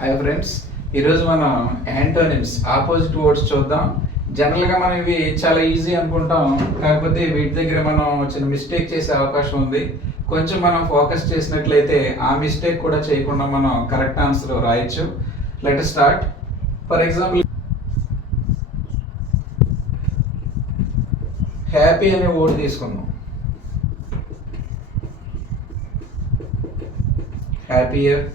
Hi friends, ఈరోజు మనం antonyms opposite words చూద్దాం. జనరల్గా మనం ఇవి చాలా ఈజీ అనుకుంటాం, కాకపోతే వీటి దగ్గర మనం చిన్న మిస్టేక్ చేసే అవకాశం ఉంది. కొంచెం మనం ఫోకస్ చేసినట్లయితే ఆ మిస్టేక్ కూడా చేయకుండా మనం కరెక్ట్ ఆన్సర్ రాయొచ్చు. Let us start. For example, happy అనే వర్డ్ తీసుకుందాం. Happier,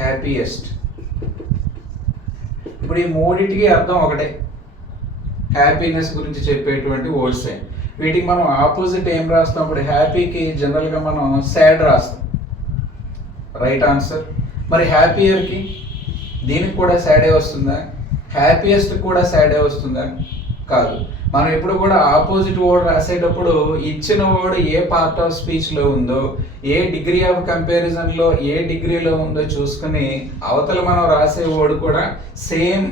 happiest. ఇప్పుడు ఈ మూడింటికి అర్థం ఒకటే, హ్యాపీనెస్ గురించి చెప్పేటువంటి వర్డ్సే. వీటికి మనం ఆపోజిట్ ఏం రాస్తాం? ఇప్పుడు హ్యాపీకి జనరల్గా మనం సాడ్ రాస్తాం, రైట్ ఆన్సర్. మరి హ్యాపీయర్కి దీనికి కూడా సాడే వస్తుందా? హ్యాపీయెస్ట్ కూడా సాడే వస్తుందా? కాదు. మనం ఎప్పుడు కూడా ఆపోజిట్ వర్డ్ రాసేటప్పుడు ఇచ్చిన వర్డ్ ఏ పార్ట్ ఆఫ్ స్పీచ్లో ఉందో, ఏ డిగ్రీ ఆఫ్ కంపారిజన్లో ఏ డిగ్రీలో ఉందో చూసుకుని అవతల మనం రాసే వర్డ్ కూడా సేమ్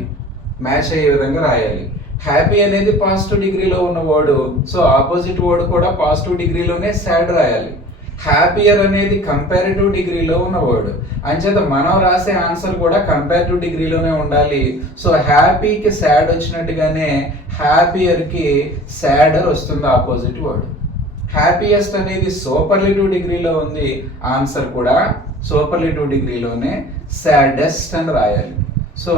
మ్యాచ్ అయ్యే విధంగా రాయాలి. హ్యాపీ అనేది పాజిటివ్ డిగ్రీలో ఉన్న వర్డ్, సో ఆపోజిట్ వర్డ్ కూడా పాజిటివ్ డిగ్రీలోనే సాడ్ రాయాలి. హ్యాపీయర్ అనేది కంపారిటివ్ డిగ్రీలో ఉన్న వర్డ్, అంచేత మనం రాసే ఆన్సర్ కూడా కంపారిటివ్ డిగ్రీలోనే ఉండాలి. సో హ్యాపీకి సాడ్ వచ్చినట్టుగానే హ్యాపీయర్కి సాడ్ వస్తుంది ఆపోజిట్ వర్డ్. హ్యాపీయెస్ట్ అనేది సూపర్లేటివ్ డిగ్రీలో ఉంది, ఆన్సర్ కూడా సూపర్లేటివ్ డిగ్రీలోనే సాడెస్ట్ అని రాయాలి. సో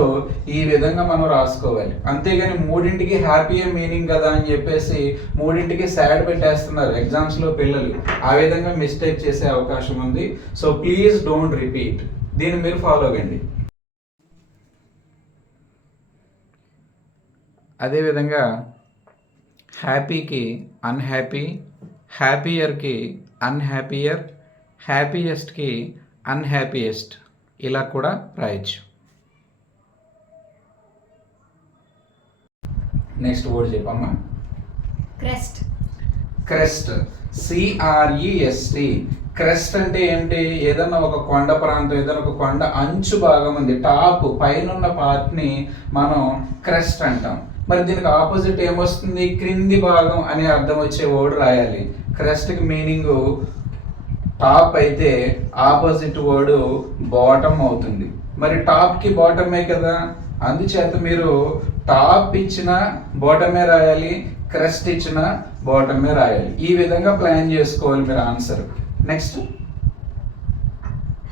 ఈ విధంగా మనం రాసుకోవాలి. అంతేగాని మూడింటికి హ్యాపీ మీనింగ్ కదా అని చెప్పేసి మూడింటికి సాడ్ పెట్టేస్తున్నారు ఎగ్జామ్స్లో పిల్లలు. ఆ విధంగా మిస్టేక్ చేసే అవకాశం ఉంది. సో ప్లీజ్ డోంట్ రిపీట్, దీన్ని మీరు ఫాలో అవ్వండి. అదేవిధంగా హ్యాపీకి అన్హ్యాపీ, హ్యాపీయర్కి అన్హ్యాపీయర్, హ్యాపీయెస్ట్కి అన్హ్యాపీయెస్ట్, ఇలా కూడా రాయొచ్చు. నెక్స్ట్ వర్డ్ చెప్పమ్మా. క్రెస్ట్. క్రెస్ట్, సిఆర్ఈఎస్టి. క్రెస్ట్ అంటే ఏంటి? ఏదన్నా ఒక కొండ ప్రాంతం, ఏదైనా ఒక కొండ అంచు భాగం ఉంది, టాప్ పైన పార్ట్ని మనం క్రెస్ట్ అంటాం. మరి దీనికి ఆపోజిట్ ఏమొస్తుంది? క్రింది భాగం అనే అర్థం వచ్చే వర్డ్ రాయాలి. క్రెస్ట్కి మీనింగ్ టాప్ అయితే ఆపోజిట్ వర్డ్ బాటమ్ అవుతుంది. మరి టాప్కి బాటమే కదా, అందుచేత మీరు టాప్ ఇచ్చిన బాటమే రాయాలి, క్రెస్ట్ ఇచ్చిన బాటమే రాయాలి. ఈ విధంగా ప్లాన్ చేసుకోవాలి మీరు answer. Next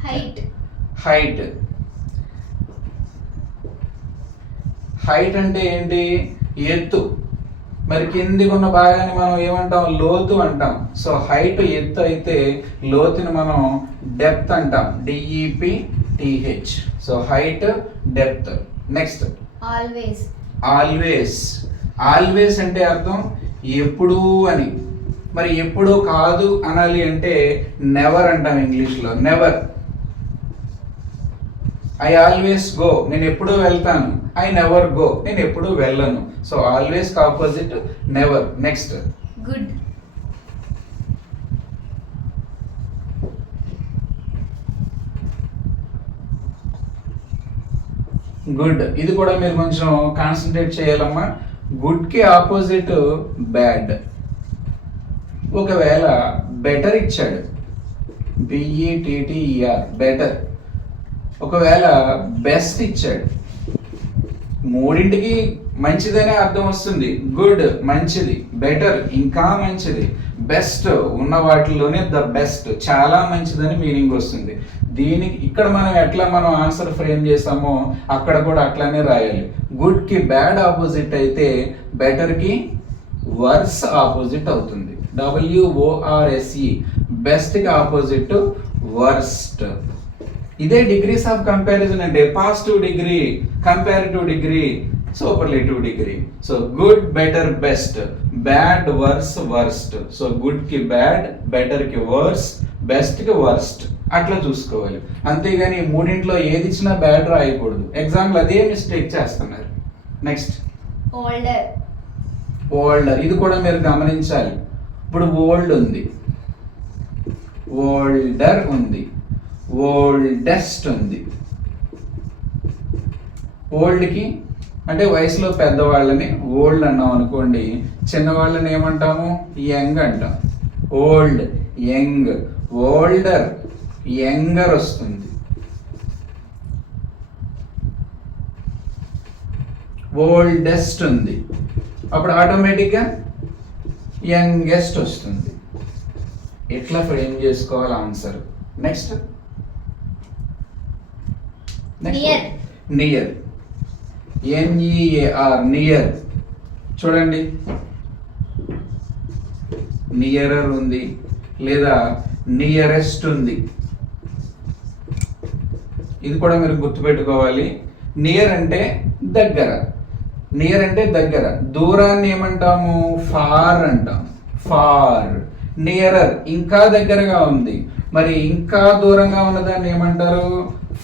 height. Height, height అంటే ఏంటి? ఎత్తు. మరి కిందికి ఉన్న భాగాన్ని మనం ఏమంటాం? లోతు అంటాం. సో హైట్ ఎత్తు అయితే లోతుని మనం డెప్త్ అంటాం, DEPTH. So height, depth. Next always. Always, always అంటే అర్థం ఎప్పుడు అని. మరి ఎప్పుడు కాదు అనాలి అంటే నెవర్ అంటాం ఇంగ్లీష్లో, నెవర్. ఐ ఆల్వేస్ గో, నేను ఎప్పుడూ వెళ్తాను. ఐ నెవర్ గో, నేను ఎప్పుడూ వెళ్ళను. So always opposite never. Next good. Good, ఇది కూడా మీరు కొంచెం కాన్సన్ట్రేట్ చేయాలమ్మా. గుడ్కి ఆపోజిట్ బ్యాడ్. ఒకవేళ బెటర్ ఇచ్చాడు, BETTER, బెటర్. ఒకవేళ బెస్ట్ ఇచ్చాడు, మూడింటికి మంచిదనే అర్థం వస్తుంది. గుడ్ మంచిది, బెటర్ ఇంకా మంచిది, బెస్ట్ ఉన్న వాటిలోనే ద బెస్ట్ చాలా మంచిదని మీనింగ్ వస్తుంది. దీనికి ఇక్కడ మనం ఎట్లా మనం ఆన్సర్ ఫ్రేమ్ చేసామో అక్కడ కూడా అట్లానే రాయాలి. గుడ్కి బ్యాడ్ ఆపోజిట్ అయితే బెటర్కి వర్స్ ఆపోజిట్ అవుతుంది, WORSE. బెస్ట్కి ఆపోజిట్ వర్స్ట్. ఇదే డిగ్రీస్ ఆఫ్ కంపారిజన్ అంటే positive degree, comparative degree, superlative degree. So good, better, best, bad, worse, worst. So గుడ్కి బ్యాడ్, బెటర్కి వర్స్, బెస్ట్కి వర్స్ట్, అట్లా చూసుకోవాలి. అంతేగాని మూడింట్లో ఏది ఇచ్చినా బ్యాడ్ రాయకూడదు. ఎగ్జాంపుల్ అదే మిస్టేక్ చేస్తున్నారు. Next older. ఓల్డర్, ఇది కూడా మీరు గమనించాలి. ఇప్పుడు ఓల్డ్ ఉంది, ఓల్డర్ ఉంది, ఓల్డెస్ట్ ఉంది. ఓల్డ్కి అంటే వయసులో పెద్దవాళ్ళని ఓల్డ్ అన్నాం అనుకోండి, చిన్నవాళ్ళని ఏమంటాము? యంగ్ అంటాం. Old, young. ఓల్డర్, యంగర్ వస్తుంది. ఓల్డెస్ట్ ఉంది, అప్పుడు ఆటోమేటిక్గా యంగెస్ట్ వస్తుంది. ఎట్లా ఫ్రేమ్ చేసుకోవాలి answer. Next Near. Near, NEAR, near. చూడండి, నియరర్ ఉంది లేదా నియరెస్ట్ ఉంది. ఇది కూడా మీరు గుర్తుపెట్టుకోవాలి. నియర్ అంటే దగ్గర, నియర్ అంటే దగ్గర. దూరాన్ని ఏమంటాము? ఫార్ అంటాం. ఫార్. నియరర్ ఇంకా దగ్గరగా ఉంది, మరి ఇంకా దూరంగా ఉన్నదాన్ని ఏమంటారు?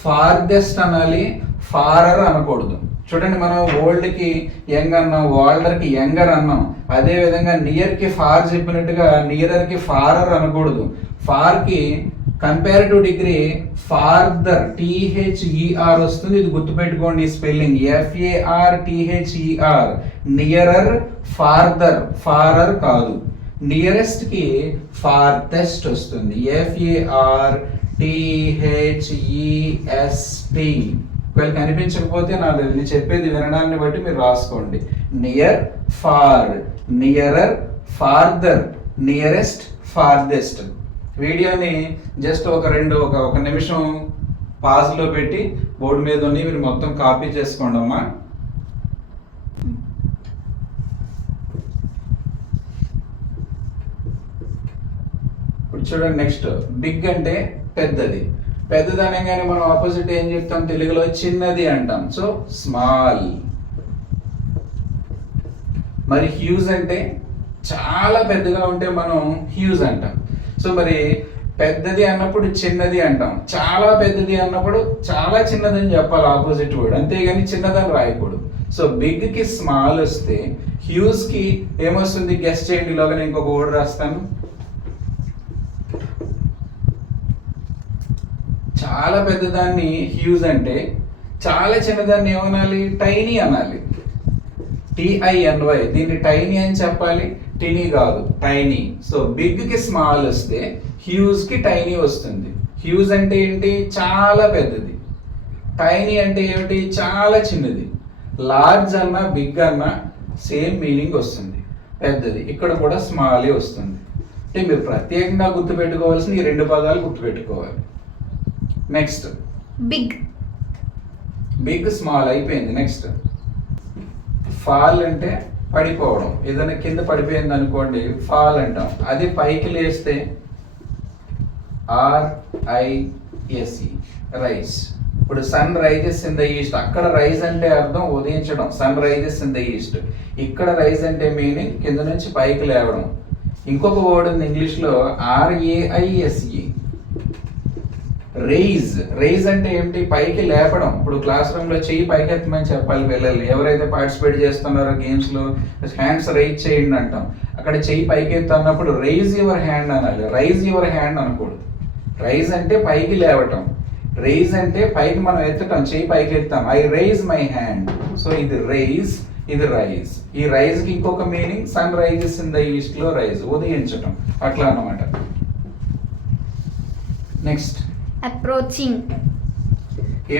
ఫార్దెస్ట్ అనాలి, ఫారర్ అనకూడదు. చూడండి, మనం ఓల్డ్ కి యంగ్ అన్నాం, ఓల్డర్ కి యంగర్ అన్నాం. అదే విధంగా నియర్ కి ఫార్ చెప్పినట్టుగా నియరర్ కి ఫారర్ అనకూడదు. ఫార్ కి కంపారిటివ్ డిగ్రీ ఫార్దర్, THER వస్తుంది. ఇది గుర్తుపెట్టుకోండి spelling, FARTHER. Nearer, farther, Farrer కాదు. నియరెస్ట్ కి ఫార్దెస్ట్ వస్తుంది, FARTHEST. ఒకవేళ కనిపించకపోతే నేను చెప్పేది వినడాన్ని బట్టి మీరు రాసుకోండి. Near, far, nearer, farther, nearest, farthest. వీడియోని జస్ట్ ఒక నిమిషం పాజ్లో పెట్టి బోర్డు మీద ఉన్నాయి, మీరు మొత్తం కాపీ చేసుకోండి అమ్మా. ఇప్పుడు చూడండి, నెక్స్ట్ బిగ్ అంటే పెద్దది. పెద్దది అనగానే మనం ఆపోజిట్ ఏం చెప్తాం? తెలుగులో చిన్నది అంటాం. So small. మరి హ్యూజ్ అంటే చాలా పెద్దగా ఉంటే మనం హ్యూజ్ అంటాం. సో మరి పెద్దది అన్నప్పుడు చిన్నది అంటాం, చాలా పెద్దది అన్నప్పుడు చాలా చిన్నది అని చెప్పాలి ఆపోజిట్ వర్డ్, అంతేగాని చిన్నదని రాయకూడదు. సో బిగ్ కి స్మాల్ వస్తే హ్యూజ్ కి ఏమొస్తుంది? గెస్ట్ చేయండి. లోగా నేను ఇంకొక వర్డ్ రాస్తాను. చాలా పెద్దదాన్ని హ్యూజ్ అంటే, చాలా చిన్నదాన్ని ఏమనాలి? టైనీ అనాలి. TINY. దీన్ని టైనీ అని చెప్పాలి, టినీ కాదు, టైనీ. సో బిగ్ కి స్మాల్ వస్తే హ్యూజ్ కి టైనీ వస్తుంది. హ్యూజ్ అంటే ఏంటి? చాలా పెద్దది. టైనీ అంటే ఏమిటి? చాలా చిన్నది. లార్జ్ అన్నా బిగ్ అన్నా సేమ్ మీనింగ్ వస్తుంది, పెద్దది. ఇక్కడ కూడా స్మాలే వస్తుంది. అంటే మీరు ప్రత్యేకంగా గుర్తుపెట్టుకోవాల్సిన ఈ రెండు పదాలు గుర్తుపెట్టుకోవాలి. Next big. బిగ్, స్మాల్ అయిపోయింది. నెక్స్ట్ ఫాల్ అంటే పడిపోవడం. ఏదైనా కింద పడిపోయింది అనుకోండి, ఫాల్ అంటాం. అది పైకి లేస్తే RISE, రైజ్. ఇప్పుడు sun rises in the east, అక్కడ రైజ్ అంటే అర్థం ఉదయించడం, sun rises in the east. ఇక్కడ రైజ్ అంటే మీనింగ్ కింద నుంచి పైకి లేవడం. ఇంకొక వర్డ్ ఉంది ఇంగ్లీష్లో, RAISE, రైజ్. రైజ్ అంటే ఏమిటి? పైకి లేపడం. ఇప్పుడు క్లాస్ రూమ్ లో చెయ్యి పైకి ఎత్తమని చెప్పాలి పిల్లలు. ఎవరైతే పార్టిసిపేట్ చేస్తున్నారో గేమ్స్ లో హ్యాండ్స్ రైజ్ చేయండి అంటాం. అక్కడ చెయ్యి పైకి ఎత్తన్నప్పుడు రైజ్ యువర్ హ్యాండ్ అనాలి, రైజ్ యువర్ హ్యాండ్ అనకూడదు. రైజ్ అంటే పైకి లేవటం, రైజ్ అంటే పైకి మనం ఎత్తటం, చెయ్యి పైకి ఎత్తాం, I raise my hand. So ఇది రైజ్, ఇది రైజ్. ఈ రైజ్ కి ఇంకొక meaning sun rises in the east లో రైజ్, ఉదయించటం, అట్లా అన్నమాట. Next approaching.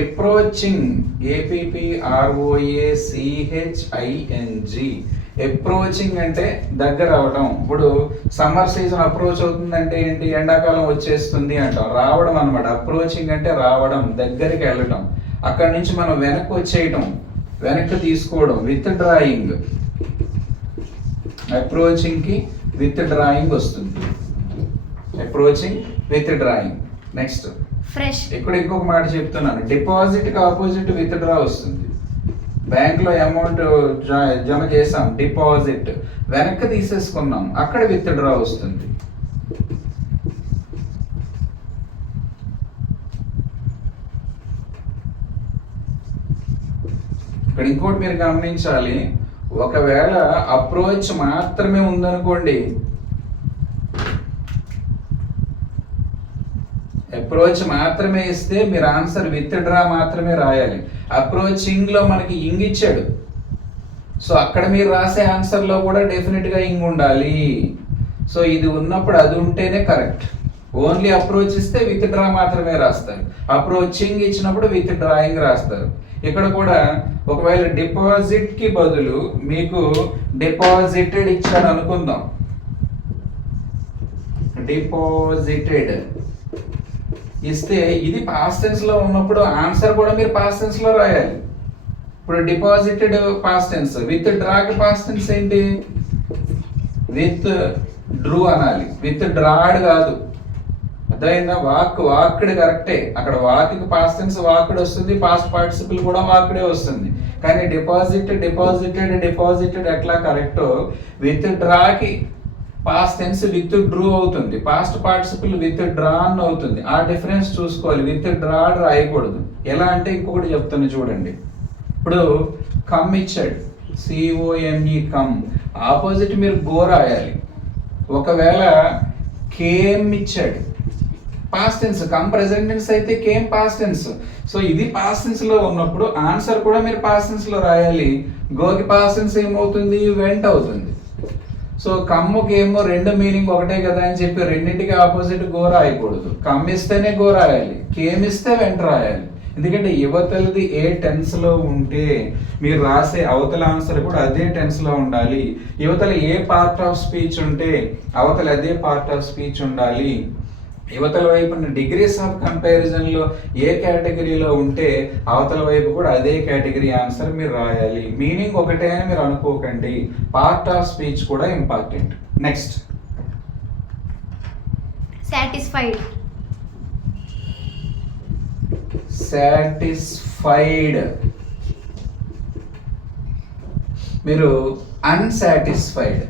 Approaching, APPROACHING. Approaching అంటే దగ్గర అవడం. ఇప్పుడు సమ్మర్ సీజన్ అప్రోచ్ అవుతుందంటే ఏంటి? ఎండాకాలం వచ్చేస్తుంది అంటాం, రావడం అనమాట. అప్రోచింగ్ అంటే రావడం, దగ్గరికి వెళ్ళటం. అక్కడి నుంచి మనం వెనక్కి వచ్చేయటం, వెనక్కి తీసుకోవడం, విత్ డ్రాయింగ్. అప్రోచింగ్ కి విత్ డ్రాయింగ్ వస్తుంది. Approaching with drawing. Next fresh. ఇక్కడ ఇంకొక మాట చెప్తున్నాను, డిపాజిట్ కి ఆపోజిట్ విత్ డ్రా వస్తుంది. బ్యాంక్ లో అమౌంట్ జమ చేసాం, డిపాజిట్. వెనక్కి తీసేసుకున్నాం, అక్కడ విత్ డ్రా వస్తుంది. ఇక్కడ ఇంకోటి మీరు గమనించాలి, ఒకవేళ అప్రోచ్ మాత్రమే ఉందనుకోండి, అప్రోచ్ మాత్రమే ఇస్తే మీరు ఆన్సర్ విత్ డ్రా మాత్రమే రాయాలి. అప్రోచింగ్ లో మనకి ఇంగ్ ఇచ్చాడు, సో అక్కడ మీరు రాసే ఆన్సర్ లో కూడా డెఫినెట్ గా ఇంగ్ ఉండాలి. సో ఇది ఉన్నప్పుడు అది ఉంటేనే కరెక్ట్. ఓన్లీ అప్రోచ్ ఇస్తే విత్ డ్రా మాత్రమే రాస్తారు. అప్రోచింగ్ ఇచ్చినప్పుడు విత్ డ్రాయింగ్ రాస్తారు. ఇక్కడ కూడా ఒకవేళ డిపాజిట్ కి బదులు మీకు డిపాజిటెడ్ ఇచ్చాడు అనుకుందాం. డిపాజిటెడ్ ఇస్తే ఇది పాస్ట్ టెన్స్ లో ఉన్నప్పుడు ఆన్సర్ కూడా మీరు పాస్ట్ టెన్స్ లో రాయాలి. ఇప్పుడు డిపాజిటెడ్ పాస్ట్ టెన్స్, విత్ డ్రాకి పాస్ట్ టెన్స్ ఏంటి? విత్ డ్రూ అనాలి, విత్ డ్రాడ్ కాదు. అర్థమైందా? వాక్డ్ కరెక్టే, అక్కడ వాక్కి పాస్ట్ టెన్స్ వాక్డ్ వస్తుంది, పాస్ట్ పార్టిసిపుల్ కూడా వాక్డే వస్తుంది. కానీ డిపాజిటెడ్ ఎట్లా కరెక్టో విత్ డ్రాకి పాస్ట్ టెన్స్ విత్ డ్రూ అవుతుంది, పాస్ట్ పార్టిసిపుల్ విత్ డ్రాన్ అవుతుంది. ఆ డిఫరెన్స్ చూసుకోవాలి. విత్ డ్రాడ్ రాయకూడదు. ఎలా అంటే ఇంకొకటి చెప్తాను చూడండి. ఇప్పుడు కమ్ ఇచ్చాడు, COME కమ్, ఆపోజిట్ మీరు గో రాయాలి. ఒకవేళ కేమ్ ఇచ్చాడు, past tense, come present tense అయితే కేమ్ పాస్ట్ టెన్స్. సో ఇది పాస్ట్ టెన్స్ లో ఉన్నప్పుడు ఆన్సర్ కూడా మీరు పాస్ట్ టెన్స్ లో రాయాలి. గోకి పాస్ట్ టెన్స్ ఏమవుతుంది? వెంట్ అవుతుంది. సో కమ్ము కేమ్ రెండు మీనింగ్ ఒకటే కదా అని చెప్పి రెండింటికి ఆపోజిట్ గో రాయకూడదు. కమ్ ఇస్తేనే గో రాయాలి, కేమ్ ఇస్తే వెంట రాయాలి. ఎందుకంటే యువతలది ఏ టెన్స్ లో ఉంటే మీరు రాసే అవతల ఆన్సర్ కూడా అదే టెన్స్ లో ఉండాలి. యువతల ఏ పార్ట్ ఆఫ్ స్పీచ్ ఉంటే అవతల అదే పార్ట్ ఆఫ్ స్పీచ్ ఉండాలి. యువతల వైపు డిగ్రీస్ ఆఫ్ కంపారిజన్ లో ఏ కేటగిరీలో ఉంటే అవతల వైపు కూడా అదే కేటగిరీ ఆన్సర్ మీరు రాయాలి. మీనింగ్ ఒకటే అని మీరు అనుకోకండి, పార్ట్ ఆఫ్ స్పీచ్ కూడా ఇంపార్టెంట్. Next, satisfied. సాటిస్ఫైడ్. మీరు అన్సాటిస్ఫైడ్,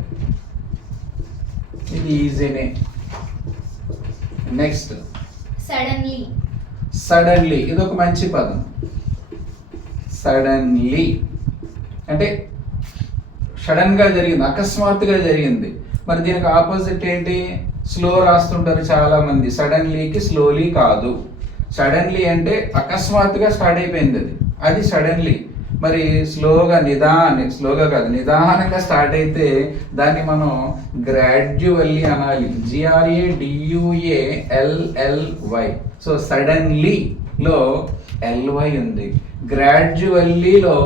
ఇది ఈజీనే. Next, suddenly. సడన్లీ, ఇది ఒక మంచి పదం. సడన్లీ అంటే సడన్ గా జరిగింది, అకస్మాత్తుగా జరిగింది. మరి దీనికి ఆపోజిట్ ఏంటి? స్లో రాస్తుంటారు చాలా మంది. సడన్లీకి స్లోలీ కాదు. సడన్లీ అంటే అకస్మాత్తుగా స్టార్ట్ అయిపోయింది, అది సడన్లీ. మరి స్లోగా స్లోగా కాదు, నిదానంగా స్టార్ట్ అయితే దాన్ని మనం గ్రాడ్యువల్లీ అనాలి. GRADUALLY. సో సడన్లీలో LY ఉంది, గ్రాడ్యువల్లీలో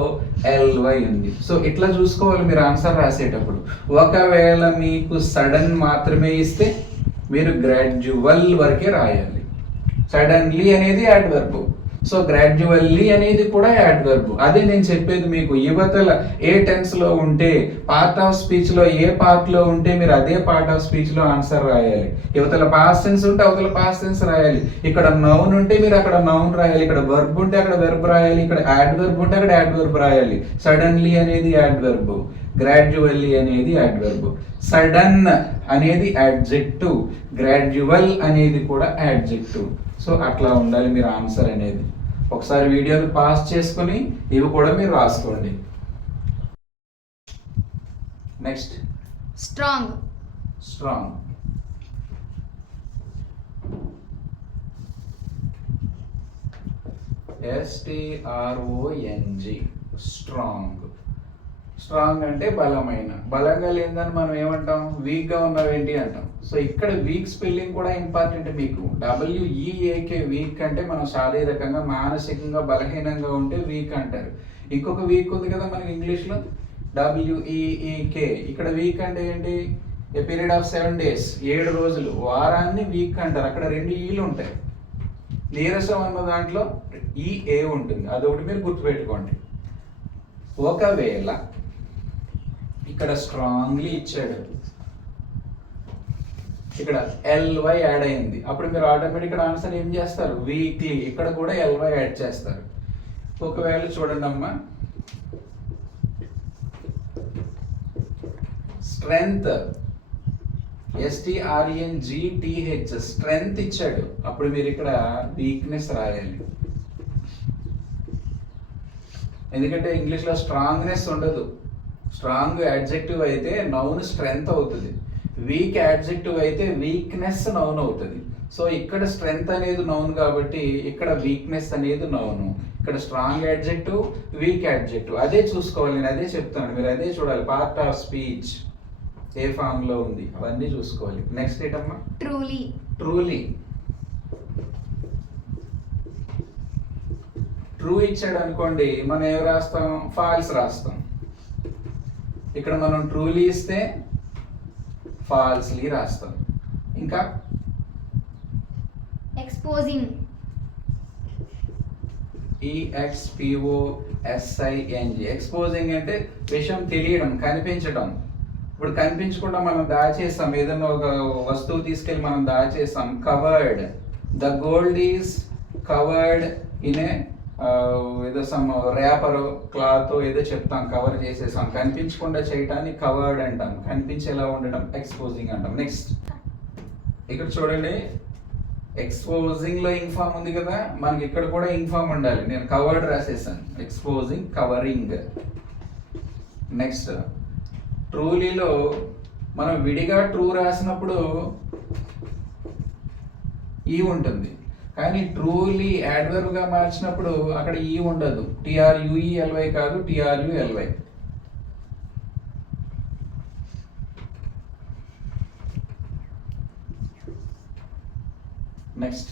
LY ఉంది. సో ఇట్లా చూసుకోవాలి మీరు ఆన్సర్ రాసేటప్పుడు. ఒకవేళ మీకు సడన్ మాత్రమే ఇస్తే మీరు గ్రాడ్యువల్ వరకే రాయాలి. సడన్లీ అనేది యాడ్వర్బ్, సో గ్రాడ్యువల్లీ అనేది కూడా యాడ్వర్బ్. అదే నేను చెప్పేది మీకు. యువతల ఏ టెన్స్ లో ఉంటే, పార్ట్ ఆఫ్ స్పీచ్ లో ఏ పార్ట్ లో ఉంటే మీరు అదే పార్ట్ ఆఫ్ స్పీచ్ లో ఆన్సర్ రాయాలి. యువతల పాస్ట్ టెన్స్ ఉంటే అవతల పాస్ట్ టెన్స్ రాయాలి. ఇక్కడ నౌన్ ఉంటే మీరు అక్కడ నౌన్ రాయాలి. ఇక్కడ వర్బ్ ఉంటే అక్కడ వెర్బ్ రాయాలి. ఇక్కడ యాడ్వర్బ్ ఉంటే అక్కడ యాడ్వర్బ్ రాయాలి. సడన్లీ అనేది యాడ్వర్బ్, గ్రాడ్యువల్లీ అనేది యాడ్వర్బ్. సడన్ అనేది యాడ్జెక్టివ్, గ్రాడ్యువల్ అనేది కూడా యాడ్జెక్టివ్. సో అట్లా ఉండాలి మీరు ఆన్సర్ అనేది. ఒకసారి వీడియోని పాస్ చేసుకొని ఇవి కూడా మీరు రాసుకోండి. Next, strong. Strong. STRONG, strong. Strong అంటే బలమైన. బలంగా లేదని మనం ఏమంటాం? వీక్ గా ఉన్నవేంటి అంటాం. సో ఇక్కడ వీక్ స్పెల్లింగ్ కూడా ఇంపార్టెంట్ మీకు. WEAK, వీక్ అంటే మనం శారీరకంగా మానసికంగా బలహీనంగా ఉంటే వీక్ అంటారు. ఇంకొక వీక్ ఉంది కదా మనకి ఇంగ్లీష్ లో, WEEK. ఇక్కడ వీక్ అంటే ఏంటి? ఏ పీరియడ్ ఆఫ్ 7 days, 7 రోజులు, వారాన్ని వీక్ అంటారు. అక్కడ 2 ఈలు ఉంటాయి. నీరసం అన్న దాంట్లో EA ఉంటుంది, అదొకటి మీరు గుర్తుపెట్టుకోండి. ఒకవేళ ఇక్కడ స్ట్రాంగ్లీ ఇచ్చాడు, ఇక్కడ LY యాడ్ అయింది, అప్పుడు మీరు ఆటోమేటిక్ ఆన్సర్ ఏం చేస్తారు? వీక్లీ. ఇక్కడ కూడా LY యాడ్ చేస్తారు. ఒకవేళ చూడండి అమ్మా, స్ట్రెంగ్త్, STRENGTH, స్ట్రెంగ్త్ ఇచ్చాడు, అప్పుడు మీరు ఇక్కడ వీక్నెస్ రాయాలి. ఎందుకంటే ఇంగ్లీష్లో స్ట్రాంగ్నెస్ ఉండదు. స్ట్రాంగ్ యాడ్జెక్టివ్ అయితే నౌన్ స్ట్రెంగ్త్ అవుతుంది, వీక్ యాడ్జెక్టివ్ అయితే వీక్నెస్ నౌన్ అవుతుంది. సో ఇక్కడ స్ట్రెంగ్త్ అనేది నౌన్ కాబట్టి ఇక్కడ వీక్నెస్ అనేది నౌన్. ఇక్కడ స్ట్రాంగ్ యాడ్జెక్టివ్, వీక్ యాడ్జెక్టివ్, అదే చూసుకోవాలి. నేను అదే చెప్తాను, మీరు అదే చూడాలి. పార్ట్ ఆఫ్ స్పీచ్ ఏ ఫామ్ లో ఉంది అవన్నీ చూసుకోవాలి. నెక్స్ట్ ఏంటమ్మా? ట్రూలీ. ట్రూలీ. ట్రూ ఇచ్చాడు అనుకోండి, మనం ఏం రాస్తాం? ఫాల్స్ రాస్తాం. ఇక్కడ మనం ట్రూలీ ఇస్తే ఫాల్స్లీ రాస్తాం. ఇంకా ఎక్స్పోజింగ్. EXPOSING. ఎక్స్పోజింగ్ అంటే విషయం తెలియడం, కనిపించడం. ఇప్పుడు కనిపించకుండా మనం దాచేసాం, ఏదైనా ఒక వస్తువు తీసుకెళ్ళి మనం దాచేసాం. Covered. The gold is covered in a ఏదో సమ్ ర్యాపర్ క్లాత్ ఏదో చెప్తాం, కవర్ చేసేసాం. కనిపించకుండా చేయటాన్ని కవర్డ్ అంటాం, కనిపించేలా ఉండడం ఎక్స్పోజింగ్ అంటాం. నెక్స్ట్ ఇక్కడ చూడండి, ఎక్స్పోజింగ్ లో ఇన్ఫామ్ ఉంది కదా, మనకి ఇక్కడ కూడా ఇన్ఫామ్ ఉండాలి. నేను కవర్డ్ రాసేసాను, ఎక్స్పోజింగ్, కవరింగ్. నెక్స్ట్ ట్రూలీలో మనం విడిగా ట్రూ రాసినప్పుడు ఈ ఉంటుంది, కానీ ట్రూలీ యాడ్వర్బ్ గా మార్చినప్పుడు అక్కడ ఈ ఉండదు. TRUELY కాదు, TRULY. Next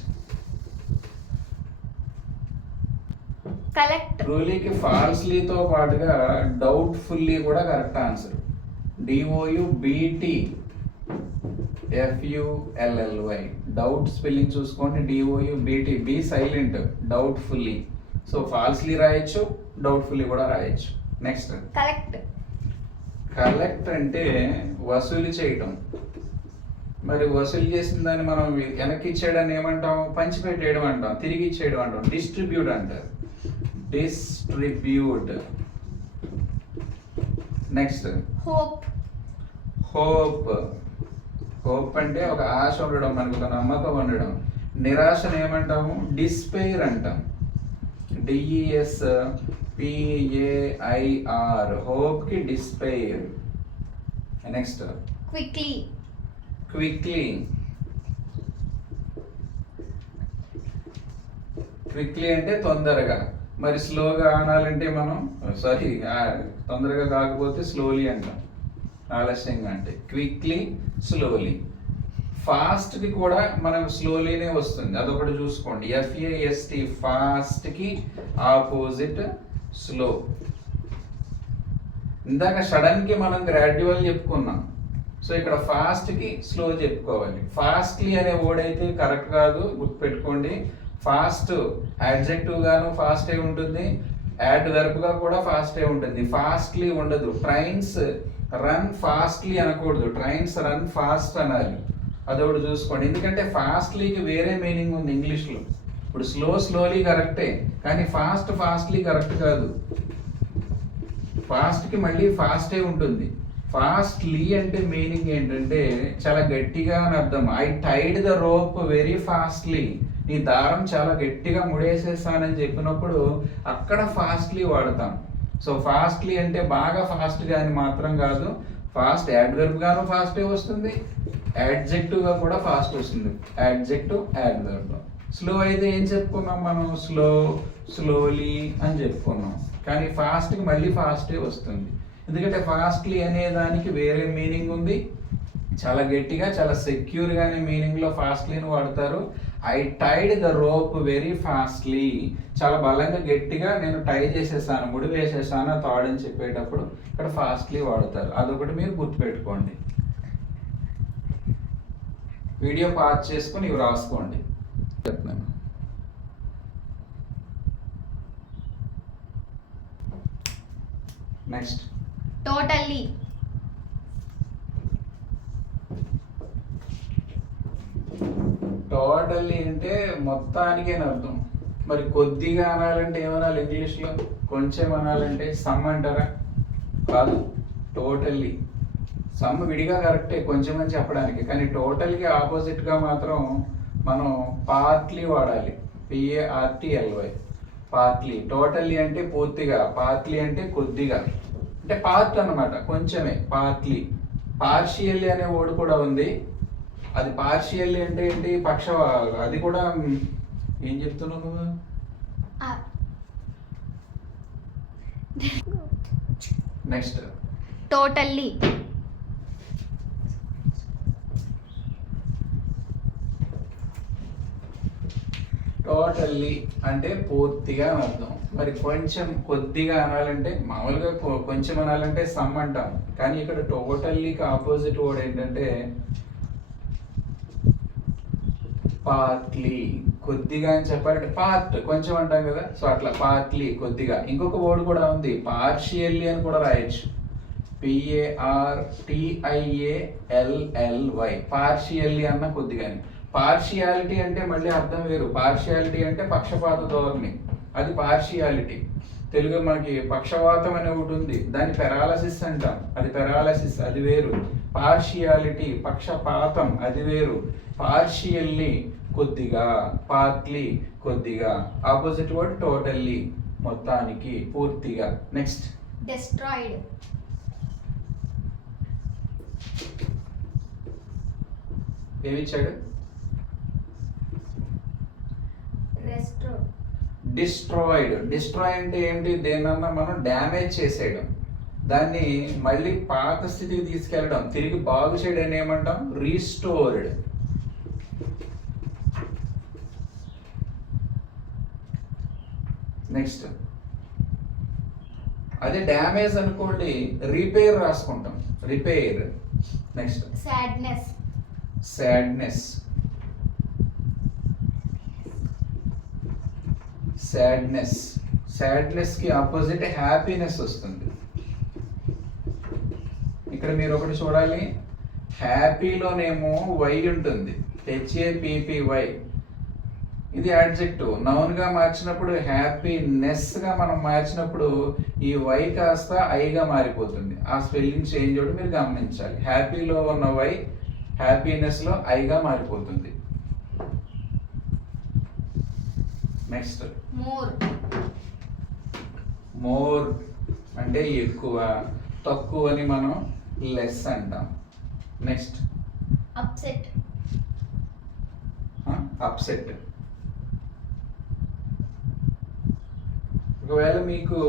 collect. ట్రూలీకి ఫాల్స్లీతో పాటుగా డౌట్ఫుల్లీ కూడా correct answer. DOUBTFULLY. Doubt spelling చూసుకోండి. DOUBT, B silent, doubtfully. So falsely రాయొచ్చు, డౌట్ఫుల్లీ కూడా రాయొచ్చు. Next collect. కలెక్ట్ అంటే వసూలు చేయటం. మరి వసూలు చేసిన దాన్ని మనం వెనక్కి ఇచ్చేయడాన్ని ఏమంటాం? పంచిపెట్టేయడం అంటాం, తిరిగి ఇచ్చేయడం అంటాం. డిస్ట్రిబ్యూట్ అంటారు, distribute. Next hope. Hope. Hope అంటే ఒక ఆశ ఉండడం, మనకు ఒక నమ్మకం ఉండడం. నిరాశను ఏమంటాము? డిస్పైర్ అంటాం, DESPAIR. హోప్ కి despair. Next quickly. Quickly. Quickly అంటే తొందరగా. మరి స్లోగా అనాలంటే మనం తొందరగా కాకపోతే స్లోలీ అంటాం, ఆలస్యంగా అంటే. Quickly, slowly. ఫాస్ట్ కి కూడా మనం స్లోలీనే వస్తుంది, అదొకటి చూసుకోండి. FAST, ఫాస్ట్ కి ఆపోజిట్ స్లో. ఇందాక సడన్ కి మనం గ్రాడ్యువల్ చెప్పుకున్నాం, సో ఇక్కడ ఫాస్ట్ కి స్లో చెప్పుకోవాలి. ఫాస్ట్లీ అనే వర్డ్ అయితే కరెక్ట్ కాదు, గుర్తుపెట్టుకోండి. ఫాస్ట్ యాడ్జెక్టివ్ గాను ఫాస్టే ఉంటుంది, యాడ్ వెర్బ్ గా కూడా ఫాస్టే ఉంటుంది. ఫాస్ట్లీ ఉండదు. ట్రైన్స్ రన్ ఫాస్ట్లీ అనకూడదు, ట్రైన్స్ రన్ ఫాస్ట్ అనాలి. అదొకటి చూసుకోండి, ఎందుకంటే ఫాస్ట్లీకి వేరే మీనింగ్ ఉంది ఇంగ్లీష్లో. ఇప్పుడు స్లోలీ కరెక్టే, కానీ ఫాస్ట్లీ కరెక్ట్ కాదు. ఫాస్ట్కి మళ్ళీ ఫాస్టే ఉంటుంది. ఫాస్ట్లీ అంటే మీనింగ్ ఏంటంటే చాలా గట్టిగా అని అర్థం. I tied the rope very fastly. నీ దారం చాలా గట్టిగా ముడేసేసానని చెప్పినప్పుడు అక్కడ ఫాస్ట్లీ వాడతాం. సో ఫాస్ట్లీ అంటే బాగా ఫాస్ట్గా అని మాత్రం కాదు. ఫాస్ట్ యాడ్వర్బ్ గాను ఫాస్టే వస్తుంది, యాడ్జెక్టివ్ గా కూడా ఫాస్ట్ వస్తుంది. Adjective, adverb. స్లో అయితే ఏం చెప్పుకున్నాం మనం? స్లోలీ అని చెప్పుకున్నాం. కానీ ఫాస్ట్కి మళ్ళీ ఫాస్టే వస్తుంది, ఎందుకంటే ఫాస్ట్లీ అనే దానికి వేరే మీనింగ్ ఉంది. చాలా గట్టిగా, చాలా సెక్యూర్ గానే మీనింగ్ లో ఫాస్ట్లీని వాడతారు. I tied the rope very fastly. చాలా బలంగా గట్టిగా నేను టై చేసేసాను, ముడి వేసేసాను తాడు అని చెప్పేటప్పుడు ఇక్కడ ఫాస్ట్లీ వాడతారు. అదొకటి మీరు గుర్తుపెట్టుకోండి. వీడియో పాజ్ చేసుకుని ఇవి రాసుకోండి చెప్తున్నాను. Next totally. టోటల్లీ అంటే మొత్తానికి అని అర్థం. మరి కొద్దిగా అనాలంటే ఏమనాలి ఇంగ్లీష్లో? కొంచెం అనాలంటే సమ్ అంటారా? కాదు, టోటల్లీ. సమ్ విడిగా కరెక్టే కొంచెం అని చెప్పడానికి, కానీ టోటల్కి ఆపోజిట్గా మాత్రం మనం పార్ట్లీ వాడాలి. PARTLY, partly. టోటల్లీ అంటే పూర్తిగా, పార్ట్లీ అంటే కొద్దిగా, అంటే పార్ట్ అన్నమాట, కొంచెమే. పార్ట్లీ. పార్షియల్లీ అనే వర్డ్ కూడా ఉంది. అది పార్షియల్లీ అంటే ఏంటి? అది కూడా ఏం చెప్తున్నావు నువ్వు? Next totally. టోటల్లీ అంటే పూర్తిగా అని అర్థం. మరి కొంచెం కొద్దిగా అనాలంటే మామూలుగా కొంచెం అనాలంటే సమ్ అంటాం, కానీ ఇక్కడ టోటల్లీకి ఆపోజిట్ వర్డ్ ఏంటంటే పార్ట్లీ. కొద్దిగా అని చెప్పాలంటే పార్ట్ కొంచెం అంటాం కదా, సో అట్లా పార్ట్లీ కొద్దిగా. ఇంకొక వర్డ్ కూడా ఉంది పార్షియల్లీ అని కూడా రాయొచ్చు, PARTIALLY, పార్షియల్లీ అన్న కొద్దిగాని. పార్షియాలిటీ అంటే మళ్ళీ అర్థం వేరు. పార్షియాలిటీ అంటే పక్షపాత ధోరణి, అది పార్షియాలిటీ. తెలుగు మనకి పక్షవాతం అనే ఒకటి ఉంది, దాన్ని పెరాలసిస్ అంటాం, అది పెరాలసిస్, అది వేరు. పార్షియాలిటీ పక్షపాతం, అది వేరు. పార్షియల్లీ కొద్దిగా, పార్ట్లీ కొద్దిగా. ఆపోజిట్ వర్డ్ టోటల్లీ మొత్తానికి, పూర్తిగా. Next destroyed, ఏమిచ్చాడు? restore, destroyed. Destroy అంటే ఏంటి? దేనన్నా మనం డ్యామేజ్ చేసేయడం, దాన్ని మళ్ళీ పాత స్థితికి తీసుకెళ్ళడం, తిరిగి బాగు చేయడం ఏమంటాం? రీస్టోర్డ్. నెక్స్ట్ అదే డ్యామేజ్ అనుకోండి, రిపేర్ రాసుకుంటాం, repair. Next sadness, sadness. Sadness, sadness కి ఆపోజిట్ హ్యాపీనెస్ వస్తుంది. ఇక్కడ మీరు ఒకటి చూడాలి, హ్యాపీలోనేమో వై ఉంటుంది, HAPPY. ఇది యాడ్జెక్టివ్. నౌన్ గా మార్చినప్పుడు హ్యాపీనెస్ గా మనం మార్చినప్పుడు ఈ వై కాస్త ఐగా మారిపోతుంది. ఆ స్పెల్లింగ్ చేంజ్ ఒకటి మీరు గమనించాలి. హ్యాపీలో ఉన్న వై హ్యాపీనెస్ లో ఐగా మారిపోతుంది. నెక్స్ట్ more, మోర్ అంటే ఎక్కువ, తక్కువ అని మనం లెస్ అంటాం. Next upset, upset. ఒకవేళ మీకు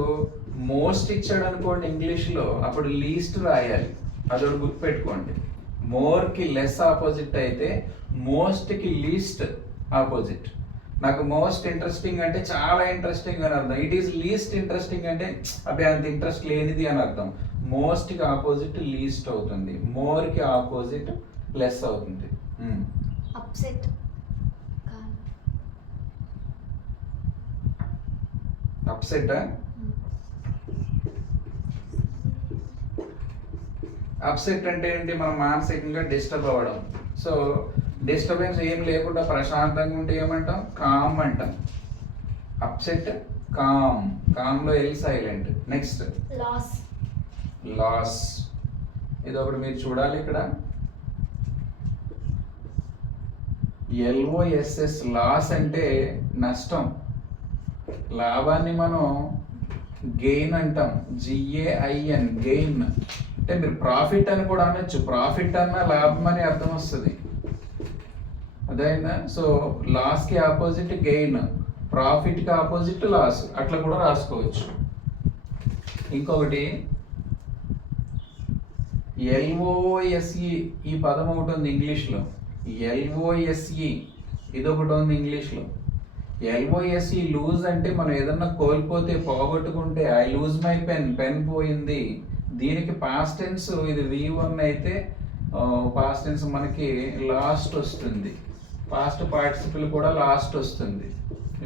మోస్ట్ ఇచ్చాడు అనుకోండి ఇంగ్లీష్లో, అప్పుడు లీస్ట్ రాయాలి, అదొకటి గుర్తుపెట్టుకోండి. మోర్కి లెస్ ఆపోజిట్ అయితే మోస్ట్కి లీస్ట్ ఆపోజిట్. నాకు మోస్ట్ ఇంట్రెస్టింగ్ అంటే చాలా ఇంట్రెస్టింగ్ అని అర్థం. ఇట్ ఈస్ లీస్ట్ ఇంట్రెస్టింగ్ అంటే అబ్బాయి అంత ఇంట్రెస్ట్ లేనిది అని అర్థం. మోస్ట్కి ఆపోజిట్ లీస్ట్ అవుతుంది, మోర్కి ఆపోజిట్ లెస్ అవుతుంది. upset, upset. అప్సెట్ అంటే ఏంటి? మనం మానసికంగా డిస్టర్బ్ అవ్వడం. సో డిస్టర్బెన్స్ ఏం లేకుండా ప్రశాంతంగా ఉంటే ఏమంటాం? కామ్ అంటాం. అప్సెట్ కామ్, కామ్లో L silent. Next loss, loss. ఇది ఒకటి మీరు చూడాలి ఇక్కడ, LOSS. లాస్ అంటే నష్టం, లాభాన్ని మనం గెయిన్ అంటాం, GAIN, గెయిన్. అంటే మీరు ప్రాఫిట్ అని కూడా అనొచ్చు, ప్రాఫిట్ అన్న లాభం అని అర్థం వస్తుంది, అదైనా. సో లాస్కి ఆపోజిట్ గెయిన్, ప్రాఫిట్కి ఆపోజిట్ లాస్, అట్లా కూడా రాసుకోవచ్చు. ఇంకొకటి LOSE, ఈ పదం ఒకటి ఉంది ఇంగ్లీష్లో. LOSE ఇది ఒకటి ఉంది ఇంగ్లీష్లో. LOSE లూజ్ అంటే మనం ఏదన్నా కోల్పోతే, పోగొట్టుకుంటే, I lose my pen, pen పోయింది. దీనికి పాస్ట్ టెన్స్ ఇది V1 అయితే పాస్ట్ టెన్స్ మనకి లాస్ట్ వస్తుంది, పాస్ట్ పార్టిసిపుల్ కూడా లాస్ట్ వస్తుంది,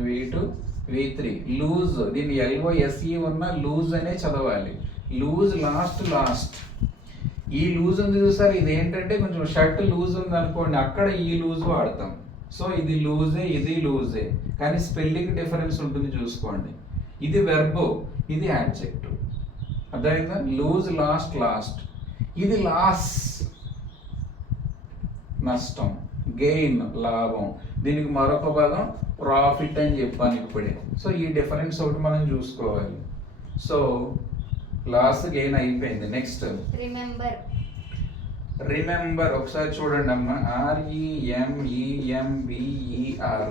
V2 V3. లూజ్, దీన్ని LOSE ఉన్న లూజ్ అనే చదవాలి. Lose lost, lost. ఈ లూజ్ ఉంది చూసారు, ఇది ఏంటంటే కొంచెం షర్ట్ లూజ్ ఉంది అనుకోండి, అక్కడ ఈ లూజ్ వాడతాం. సో ఇది లూజే, ఇది లూజే, కానీ స్పెల్లింగ్ డిఫరెన్స్ ఉంటుంది చూసుకోండి. ఇది వెర్బ్, ఇది యాడ్జెక్టివ్. అర్థమైందా? Lose, lost, lost. ఇది లాస్, నష్టం, గెయిన్, లాభం. దీనికి మరొక పదం ప్రాఫిట్ అని చెప్పాను ఇప్పుడే. సో ఈ డిఫరెన్స్ ఒకటి మనం చూసుకోవాలి. సో లాస్, గెయిన్ అయిపోయింది. Next remember, remember. ఒకసారి చూడండి అమ్మా, REMEMBER.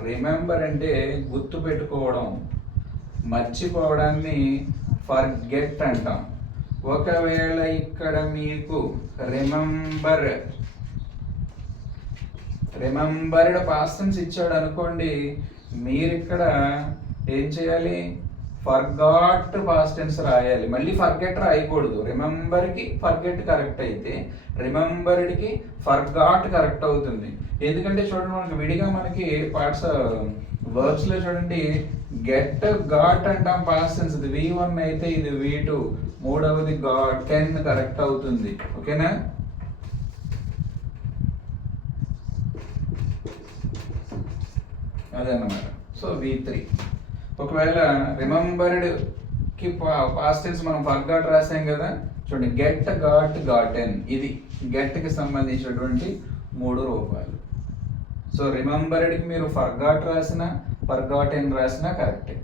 రిమెంబర్ అంటే గుర్తు పెట్టుకోవడం, మర్చిపోవడాన్ని ఫర్గెట్ అంటాం. ఒకవేళ ఇక్కడ మీకు రిమెంబర్డ్ పాస్ట్ టెన్స్ ఇచ్చాడు అనుకోండి, మీరు ఇక్కడ ఏం చేయాలి, ఫర్గాట్ పాస్ట్ టెన్స్ రాయాలి. మళ్ళీ ఫర్గెట్ రాయకూడదు. రిమెంబర్కి ఫర్గెట్ కరెక్ట్ అయితే రిమెంబర్డ్కి ఫర్గాట్ కరెక్ట్ అవుతుంది. ఎందుకంటే చూడండి, మనకి విడిగా మనకి పార్ట్స్ వర్బ్స్లో చూడండి, గెట్ గాట్ అంటాం పాస్ట్ టెన్స్, ఇది V1 అయితే ఇది V2, మూడవది గాట్ 10 కరెక్ట్ అవుతుంది. ఓకేనా? అదన్నమాట. So V3. ఒకవేళ రిమెంబర్డ్కి పాస్ట్ టెన్స్ మనం ఫర్గాట్ రాసాం కదా, చూడండి గెట్ గాట్ గాటెన్, ఇది గెట్కి సంబంధించినటువంటి 3 రూపాయలు. సో రిమెంబర్డ్కి మీరు ఫర్గాట్ రాసినా ఫర్గాటెన్ రాసినా కరెక్టే.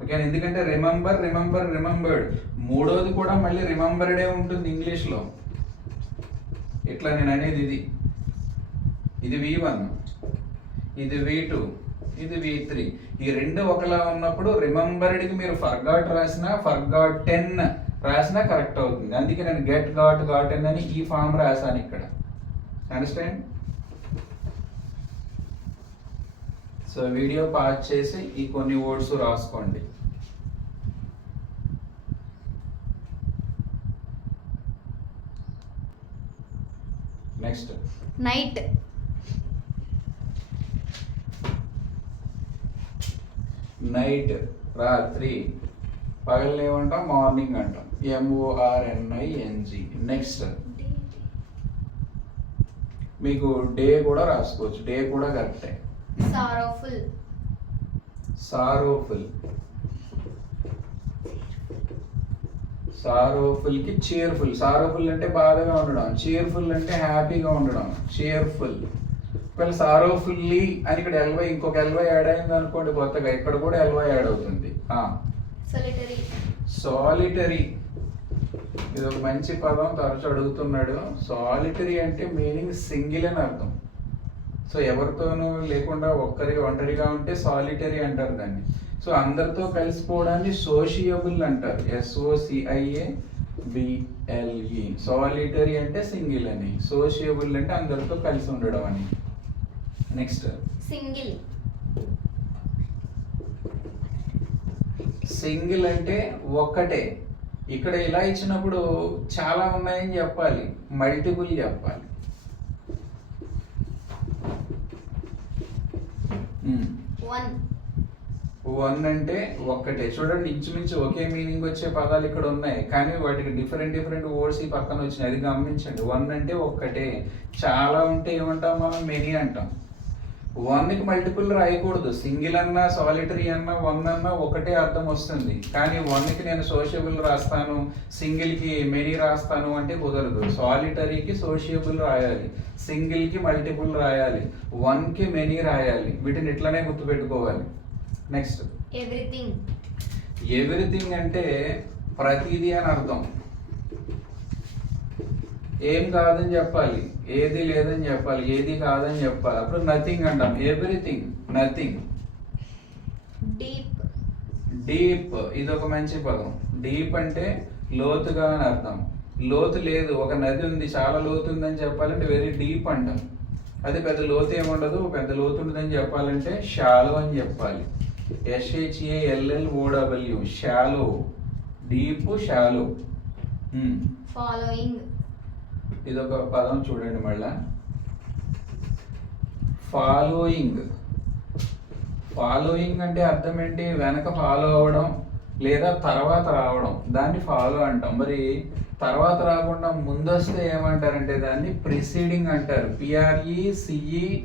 ఓకే, ఎందుకంటే రిమెంబర్ రిమెంబర్ రిమెంబర్డ్, మూడోది కూడా మళ్ళీ రిమెంబర్డే ఉంటుంది ఇంగ్లీష్లో. ఇట్లా నేను అనేది ఇది V1, ఇది V2, ఇది V3. ఈ రెండు ఒకలా ఉన్నప్పుడు రిమెంబర్డ్కి మీరు ఫర్గాట్ రాసినా ఫర్గాటెన్ రాసినా కరెక్ట్ అవుతుంది. అందుకే నేను గెట్ గాట్ గాటెన్ అని ఈ ఫామ్ రాశాను ఇక్కడ. అండర్స్టాండ్? సో వీడియో పాజ్ చేసి ఈ కొన్ని వర్డ్స్ రాసుకోండి. Next night. నైట్ రాత్రి, పగలు ఏమంటాం మార్నింగ్ అంటాం, MORNING. నెక్స్ట్ మీకు డే కూడా రాసుకోవచ్చు, డే కూడా కరెక్టే. సారోఫుల్. సారోఫుల్, సారోఫుల్కి చీర్ఫుల్. సారోఫుల్ అంటే బాధగా ఉండడం, చీర్ఫుల్ అంటే హ్యాపీగా ఉండడం. చీర్ఫుల్. ఒకవేళ సారోఫుల్లీ అని ఇక్కడ ఎల్వై, ఇంకొక ఎల్వై యాడ్ అయింది అనుకోండి కొత్తగా, ఇక్కడ కూడా ఎల్వై యాడ్ అవుతుంది. సాలిటరీ. సాలిటరీ, ఇది ఒక మంచి పదం, తరచు అడుగుతున్నాడు. సాలిటరీ అంటే మీనింగ్ సింగిల్ అని అర్థం. సో ఎవరితోనూ లేకుండా ఒంటరిగా ఉంటే సాలిటరీ అంటారు దాన్ని. సో అందరితో కలిసిపోవడాన్ని సోషియబుల్ అంటారు, SOCIABLE. సాలిటరీ అంటే సింగిల్ అని, సోషియబుల్ అంటే అందరితో కలిసి ఉండడం అని. Next single. సింగిల్ అంటే ఒక్కటే. ఇక్కడ ఇలా ఇచ్చినప్పుడు చాలా ఉన్నాయని చెప్పాలి, మల్టిపుల్ చెప్పాలి. వన్ అంటే ఒక్కటే. చూడండి, ఇంచుమించు ఒకే మీనింగ్ వచ్చే పదాలు ఇక్కడ ఉన్నాయి, కానీ వాటికి డిఫరెంట్ వర్డ్స్ ఈ పక్కన వచ్చినాయి. అది గమనించండి. వన్ అంటే ఒక్కటే. చాలా ఉంటే ఏమంటాం మనం, మెనీ అంటాం. వన్కి మల్టిపుల్ రాయకూడదు. సింగిల్ అన్నా సాలిటరీ అన్నా వన్ అన్నా ఒకటే అర్థం వస్తుంది. కానీ వన్కి నేను సోషియబుల్ రాస్తాను, సింగిల్కి మెనీ రాస్తాను అంటే కుదరదు. సాలిటరీకి సోషియబుల్ రాయాలి, సింగిల్కి మల్టిపుల్ రాయాలి, వన్కి మెనీ రాయాలి. వీటిని ఇట్లనే గుర్తుపెట్టుకోవాలి. Next everything. ఎవ్రీథింగ్ అంటే ప్రతిదీ అని అర్థం. ఏం కాదని చెప్పాలి, ఏది లేదని చెప్పాలి, ఏది కాదని చెప్పాలి. అప్పుడు నథింగ్ అంటాం. Everything, nothing. డీప్. డీప్, ఇది ఒక మంచి పదం. డీప్ అంటే లోతుగా అని అర్థం. లోతు లేదు, ఒక నది ఉంది, చాలా లోతు ఉందని చెప్పాలంటే వెరీ డీప్ అంటాం. అది పెద్ద లోతు ఏముండదు, పెద్ద లోతు ఉండదని చెప్పాలంటే షాలో అని చెప్పాలి. SHALLOW, shallow. Deep, shallow. Following. ఇదొక పదం చూడండి మళ్ళా. ఫాలోయింగ్. ఫాలోయింగ్ అంటే అర్థం ఏంటి, వెనక ఫాలో అవ్వడం లేదా తర్వాత రావడం, దాన్ని ఫాలో అంటాం. మరి తర్వాత రాకుండా ముందొస్తే ఏమంటారంటే దాన్ని ప్రిసీడింగ్ అంటారు. PRECEDING,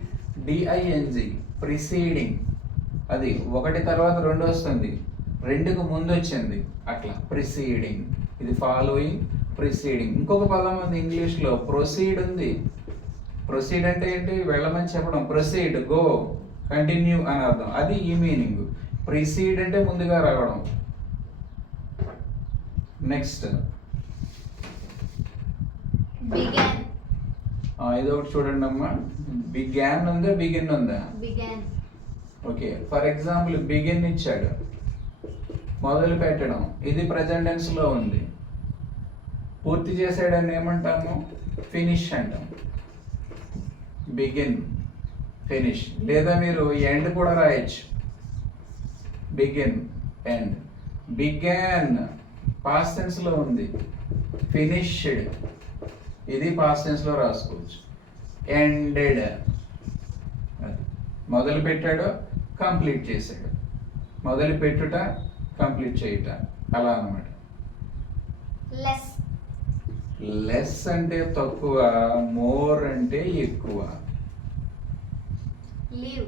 preceding. అది ఒకటి తర్వాత రెండు వస్తుంది, రెండుకు ముందు వచ్చింది, అట్లా ప్రిసీడింగ్. ఇది ఫాలోయింగ్, ప్రిసీడింగ్. ఇంకొక పదం ఉంది ఇంగ్లీష్లో, ప్రొసీడ్ ఉంది. ప్రొసీడ్ అంటే ఏంటి, వెళ్ళమని చెప్పడం. ప్రొసీడ్, గో, కంటిన్యూ అని అర్థం. అది ఈ మీనింగ్. ప్రిసీడ్ అంటే ముందుగా రావడం. Next began. ఇది ఒకటి చూడండి అమ్మా. బిగాన్ ఉందా, బిగిన్ ఉందా? Began. Okay, for example begin ఇచ్చాడు, మొదలు పెట్టడం. ఇది ప్రెజెంట్ టెన్స్ లో ఉంది. పూర్తి చేసాడని ఏమంటాము, ఫినిష్ అంటాం. Begin, finish. లేదా మీరు ఎండ్ కూడా రాయొచ్చు. Begin end. Began past tense లో ఉంది, ఫినిష్డ్ ఇది పాస్ట్ టెన్స్ లో రాసుకోవచ్చు. ఎండెడ్ మొదలు పెట్టాడు కంప్లీట్ చేశాడు, మొదలు పెట్టుట కంప్లీట్ చేయుట అలా అన్నమాట. లెస్ లెస్ అంటే తక్కువ, మోర్ అంటే ఎక్కువ. లీవ్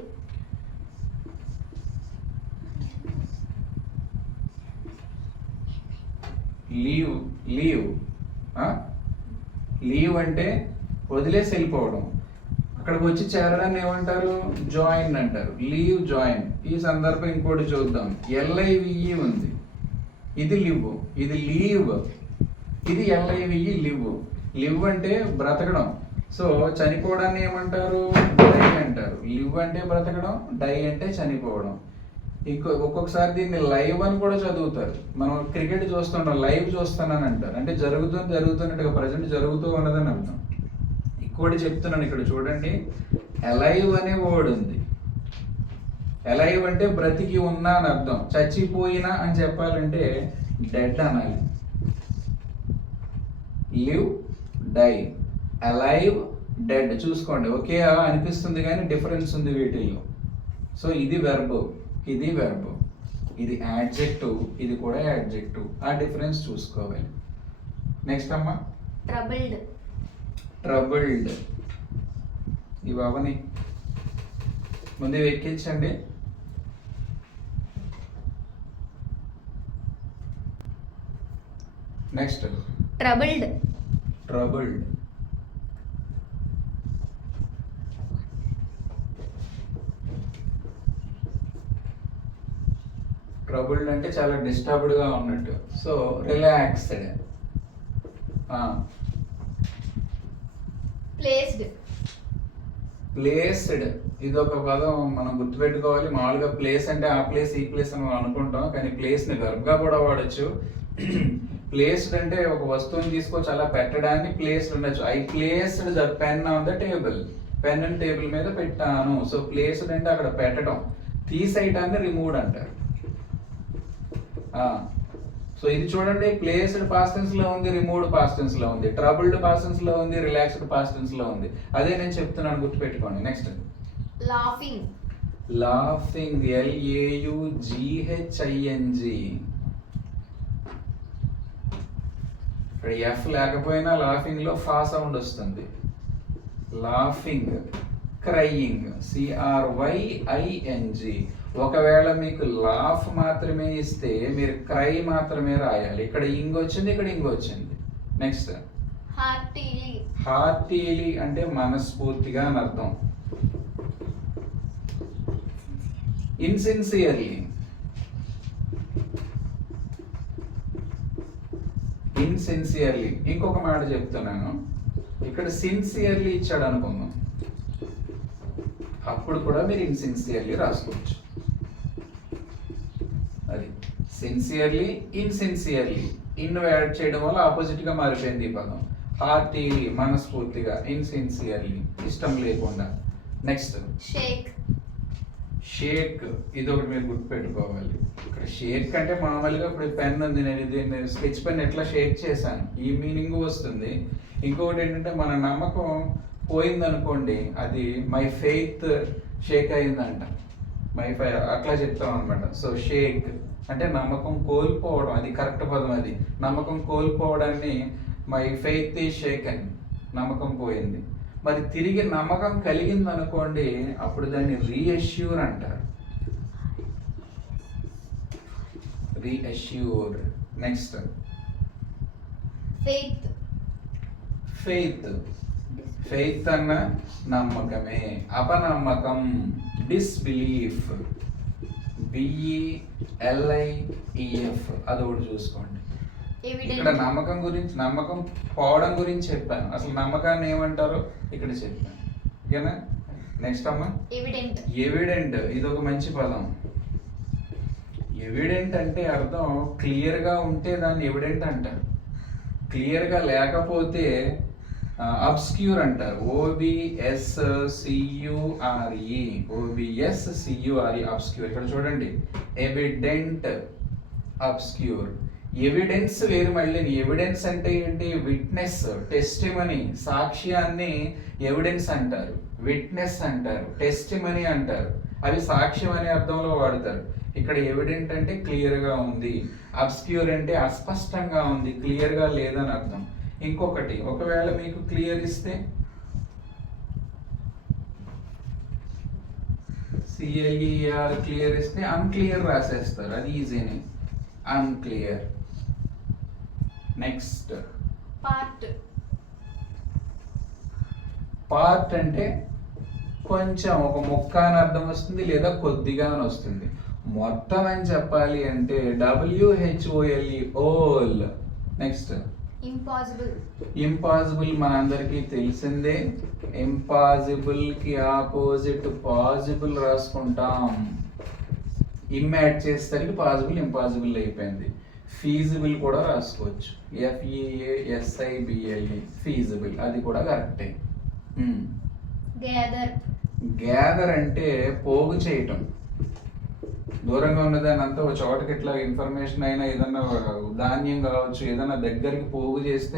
లీవ్ లీవ్ లీవ్ అంటే వదిలేసి వెళ్ళిపోవడం. అక్కడికి వచ్చి చేరడాన్ని ఏమంటారు? జాయిన్ అంటారు. Leave join. ఈ సందర్భం ఇంకోటి చూద్దాం. LIVE ఉంది, ఇది లివ్, ఇది లీవ్, ఇది LIVE లివ్. లివ్ అంటే బ్రతకడం. సో చనిపోవడాన్ని ఏమంటారు? డై అంటారు. లివ్ అంటే బ్రతకడం, డై అంటే చనిపోవడం. ఒక్కొక్కసారి దీన్ని లైవ్ అని కూడా చదువుతారు. మనం క్రికెట్ చూస్తుంటాం, లైవ్ చూస్తున్నాను అంటారు. అంటే జరుగుతున్నట్టుగా ప్రజెంట్ జరుగుతూ ఉన్నదని అర్థం. ఇంకోటి చెప్తున్నాను ఇక్కడ చూడండి, అలైవ్ అనే వర్డ్ ఉంది. అలైవ్ అంటే బ్రతికి ఉన్నా అని అర్థం. చచ్చిపోయినా అని చెప్పాలంటే డెడ్ అనాలి. లివ్, డై, అలైవ్, డెడ్ చూసుకోండి, ఒకే అనిపిస్తుంది కానీ డిఫరెన్స్ ఉంది వీటిల్లో. సో ఇది వెర్బ్, ఇది వెర్బ్, ఇది యాడ్జెక్టివ్, ఇది కూడా యాడ్జెక్టివ్. ఆ డిఫరెన్స్ చూసుకోవాలి. నెక్స్ట్ అమ్మా, ట్రబుల్డ్ ట్రబుల్డ్. ఈ బాబుని ముందు ఎక్కించండి. Next troubled troubled. ట్రబుల్డ్ అంటే చాలా డిస్టర్బ్డ్ గా ఉన్నట్టు. So relaxed. ప్లేస్డ్ ప్లేస్డ్ ఇది ఒక పదం మనం గుర్తుపెట్టుకోవాలి. మామూలుగా ప్లేస్ అంటే ఆ ప్లేస్ ఈ ప్లేస్ అని మనం అనుకుంటాం, కానీ ప్లేస్ ని వెర్బ్ గా కూడా వాడచ్చు. ప్లేస్డ్ అంటే ఒక వస్తువుని తీసుకొచ్చి అలా పెట్టడాన్ని ప్లేస్డ్ ఉండొచ్చు. I placed the pen on the table. Pen and table మీద పెట్టాను. సో ప్లేస్డ్ అంటే అక్కడ పెట్టడం. తీసేయటాన్ని రిమూవ్డ్ అంటారు. సో ఇది చూడండి, ప్లేస్డ్ పాస్ట్ టెన్స్ లో ఉంది, రిమూవ్డ్ పాస్ట్ టెన్స్ లో ఉంది, ట్రబుల్డ్ పాస్ట్ టెన్స్ లో ఉంది, రిలాక్స్డ్ పాస్ట్ టెన్స్ లో ఉంది. అదే నేను చెప్తున్నాను, గుర్తుపెట్టుకోండి. Next laughing laughing, LAUGHING. ఇక్కడ ఎఫ్ లేకపోయినా లాఫింగ్ లో ఫా సౌండ్ వస్తుంది. లాఫింగ్. Crying, CRYING. ఒకవేళ మీకు లాఫ్ మాత్రమే ఇస్తే మీరు క్రై మాత్రమే రాయాలి. ఇక్కడ ఇంగ్ వచ్చింది, ఇక్కడ ఇంగ్ వచ్చింది. నెక్స్ట్ హార్టీలీ హార్టీలీ అంటే మనస్ఫూర్తిగా అని అర్థం. ఇన్సిన్సియర్లీ. ఇన్సిన్సియర్లీ. ఇంకొక మాట చెప్తున్నాను, ఇక్కడ సిన్సియర్లీ ఇచ్చాడు అనుకుందాం, అప్పుడు కూడా మీరు ఇన్సిన్సియర్లీ రాసుకోవచ్చు. అది సిన్సియర్లీ, ఇన్సిన్సియర్లీ. ఇన్ యాడ్ చేయడం వల్ల ఆపోజిట్ గా మారిపోయింది ఈ పదం. హార్టీలీ మనస్ఫూర్తిగా, ఇన్సిన్సియర్లీ ఇష్టం లేకుండా. నెక్స్ట్ షేక్ షేక్. ఇది ఒకటి మీరు గుర్తుపెట్టుకోవాలి. ఇక్కడ షేక్ అంటే మామూలుగా ఇప్పుడు పెన్ ఉంది, నేను దీన్ని స్కెచ్ పెన్ ఎట్లా షేక్ చేశాను ఈ మీనింగ్ వస్తుంది. ఇంకొకటి ఏంటంటే మన నమ్మకం పోయింది అనుకోండి, అది మై ఫెయిత్ షేక్ అయిందంట. అట్లా చెప్తాం అనమాట. సో షేక్ అంటే నమ్మకం కోల్పోవడం, అది కరెక్ట్ పదం. అది నమ్మకం కోల్పోవడాన్ని మై ఫెయిత్ ఈ షేక్ అని, నమ్మకం పోయింది. మరి తిరిగి నమ్మకం కలిగింది అనుకోండి, అప్పుడు దాన్ని రీఅష్యూర్ అంటారు. Reassure. Next faith faith. Faith అన్న నమ్మకమే. అపనమ్మకం, డిస్బిలీఫ్, BELIEF. అదొకటి చూసుకోండి. ఇక్కడ నమ్మకం గురించి, నమ్మకం పోవడం గురించి చెప్పాను. అసలు నమ్మకాన్ని ఏమంటారో ఇక్కడ చెప్పాను. ఓకేనా? నెక్స్ట్ అమ్మా, ఎవిడెంట్. ఎవిడెంట్. ఇది ఒక మంచి పదం. ఎవిడెంట్ అంటే అర్థం క్లియర్ గా ఉంటే దాన్ని ఎవిడెంట్ అంటారు. క్లియర్ గా లేకపోతే అబ్స్క్యూర్ అంటారు, OBSCURE, OBSCURE అబ్స్క్యూర్. ఇక్కడ చూడండి, ఎవిడెంట్, అబ్స్క్యూర్. ఎవిడెన్స్ వేరు మళ్ళీ. ఎవిడెన్స్ అంటే ఏంటి? విట్నెస్, టెస్టిమనీ, సాక్ష్యాన్ని ఎవిడెన్స్ అంటారు, విట్నెస్ అంటారు, టెస్టిమనీ అంటారు. అవి సాక్ష్యం అనే అర్థంలో వాడతారు. ఇక్కడ ఎవిడెంట్ అంటే క్లియర్గా ఉంది, అబ్స్క్యూర్ అంటే అస్పష్టంగా ఉంది, క్లియర్గా లేదని అర్థం. ఇంకొకటి, ఒకవేళ మీకు క్లియర్ ఇస్తే CLER, క్లియర్ ఇస్తే అన్క్లియర్ రాసేస్తారు, అది ఈజీనే, అన్క్లియర్. Next part. పార్ట్ అంటే కొంచెం, ఒక ముక్క అని అర్థం వస్తుంది, లేదా కొద్దిగా అని వస్తుంది. మొత్తం అని చెప్పాలి అంటే WHOLE, whole. Next impossible. Impossible మనందరికీ తెలిసిందే. ఇంపాసిబుల్ కి ఆపోజిట్ పాసిబుల్ రాసుకుంటాం. ఇమ్ యాడ్ చేసేసరికి పాసిబుల్ ఇంపాసిబుల్ అయిపోయింది. ఫీజిబుల్ కూడా రాసుకోవచ్చు, FEASIBLE, ఫీజిబుల్, అది కూడా కరెక్టే. గ్యాదర్. గ్యాదర్ అంటే పోగు చేయటం. దూరంగా ఉన్నదాన్ని అంతా ఒక చోటకి ఇట్లా ఇన్ఫర్మేషన్ అయినా, ఏదన్నా ధాన్యం కావచ్చు, ఏదన్నా దగ్గరికి పోగు చేస్తే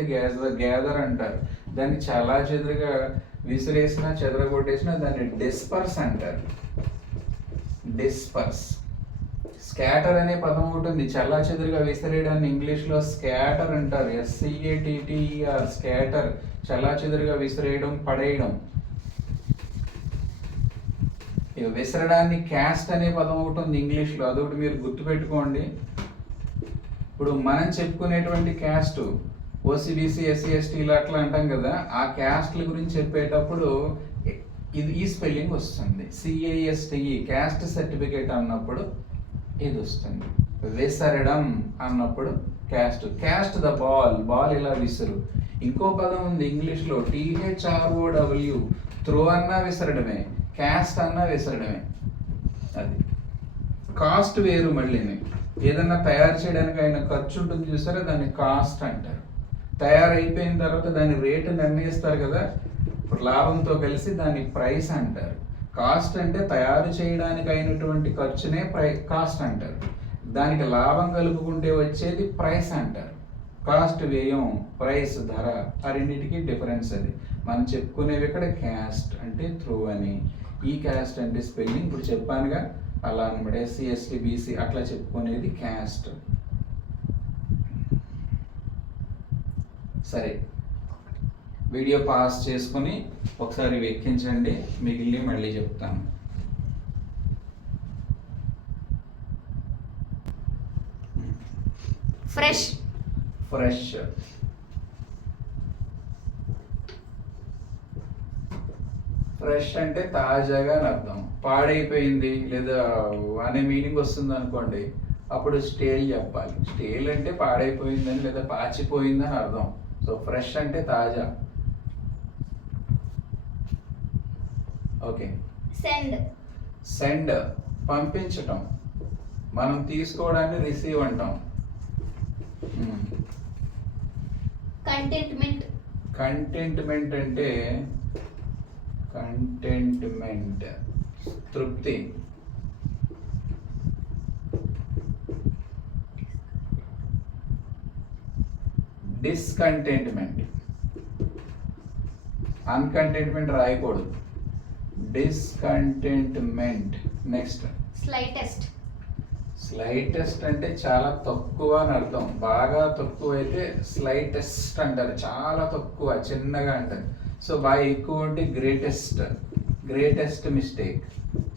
గ్యాదర్ అంటారు. దాన్ని చాలా చెదరగా విసిరేసినా, చెదరగొట్టేసినా దాన్ని డిస్పర్స్ అంటారు, డిస్పర్స్. స్కాటర్ అనే పదం ఉంటుంది, చాలా చెదురుగా విసిరేయడాన్ని ఇంగ్లీష్లో స్కాటర్ అంటారు, SCATTER, స్కాటర్, చాలా చెదురుగా విసిరేయడం, పడేయడం. విసరడాన్ని క్యాస్ట్ అనే పదం ఒకటి ఉంది ఇంగ్లీష్లో, అదొకటి మీరు గుర్తుపెట్టుకోండి. ఇప్పుడు మనం చెప్పుకునేటువంటి క్యాస్ట్ OCBC, SC, ST ఇలా అట్లా అంటాం కదా, ఆ క్యాస్ట్ల గురించి చెప్పేటప్పుడు ఇది ఈ స్పెల్లింగ్ వస్తుంది, CASTE, క్యాస్ట్ సర్టిఫికేట్ అన్నప్పుడు ఇది వస్తుంది. విసరడం అన్నప్పుడు caste, caste the ball, ball ఇలా విసురు. ఇంకో పదం ఉంది ఇంగ్లీష్లో, THROW, త్రో అన్నా విసరడమే, క్యాస్ట్ అన్నా విసరడమే. అది కాస్ట్ వేరు మళ్ళీ. ఏదన్నా తయారు చేయడానికి అయిన ఖర్చు ఉంటుంది చూసారా, దాన్ని కాస్ట్ అంటారు. తయారైపోయిన తర్వాత దాని రేటు నిర్ణయిస్తారు కదా, ఇప్పుడు లాభంతో కలిసి దాన్ని ప్రైస్ అంటారు. కాస్ట్ అంటే తయారు చేయడానికి అయినటువంటి ఖర్చునే కాస్ట్ అంటారు. దానికి లాభం కలుపుకుంటే వచ్చేది ప్రైస్ అంటారు. కాస్ట్ వ్యయం, ప్రైస్ ధర, ఆ రెండింటికి డిఫరెన్స్ అది. మనం చెప్పుకునేవి ఇక్కడ క్యాస్ట్ అంటే త్రూ అని, ఈ క్యాస్ట్ అంటే స్పెల్లింగ్ ఇప్పుడు చెప్పానుగా అలా అనమాట. SC, ST, BC అట్లా చెప్పుకునేది క్యాస్ట్. సరే, వీడియో పాస్ చేసుకుని ఒకసారి వెక్కించండి, మిగిలిన మళ్ళీ చెప్తాను. ఫ్రెష్. ఫ్రెష్, ఫ్రెష్ అంటే తాజాగా అని అర్థం. పాడైపోయింది లేదా అనే మీనింగ్ వస్తుంది అనుకోండి, అప్పుడు స్టేల్ చెప్పాలి. స్టేల్ అంటే పాడైపోయిందని లేదా పాచిపోయిందని అర్థం. సో ఫ్రెష్ అంటే తాజా. ఓకే. సెండ్. సెండ్ పంపించటం, మనం తీసుకోవడాన్ని రిసీవ్ అంటాం. కంటెంట్మెంట్. కంటెంట్మెంట్ అంటే కంటెంట్మెంట్ తృప్తి. డిస్కంటెంట్మెంట్, అన్కంటెంట్మెంట్ రాయకూడదు, డిస్కంటెంట్మెంట్. Next slightest. స్లైటెస్ట్ అంటే చాలా తక్కువ అని అర్థం. బాగా తక్కువ అయితే స్లైటెస్ట్ అంటారు, చాలా తక్కువ, చిన్నగా అంటారు. సో బాగా ఎక్కువ అంటే greatest, greatest mistake.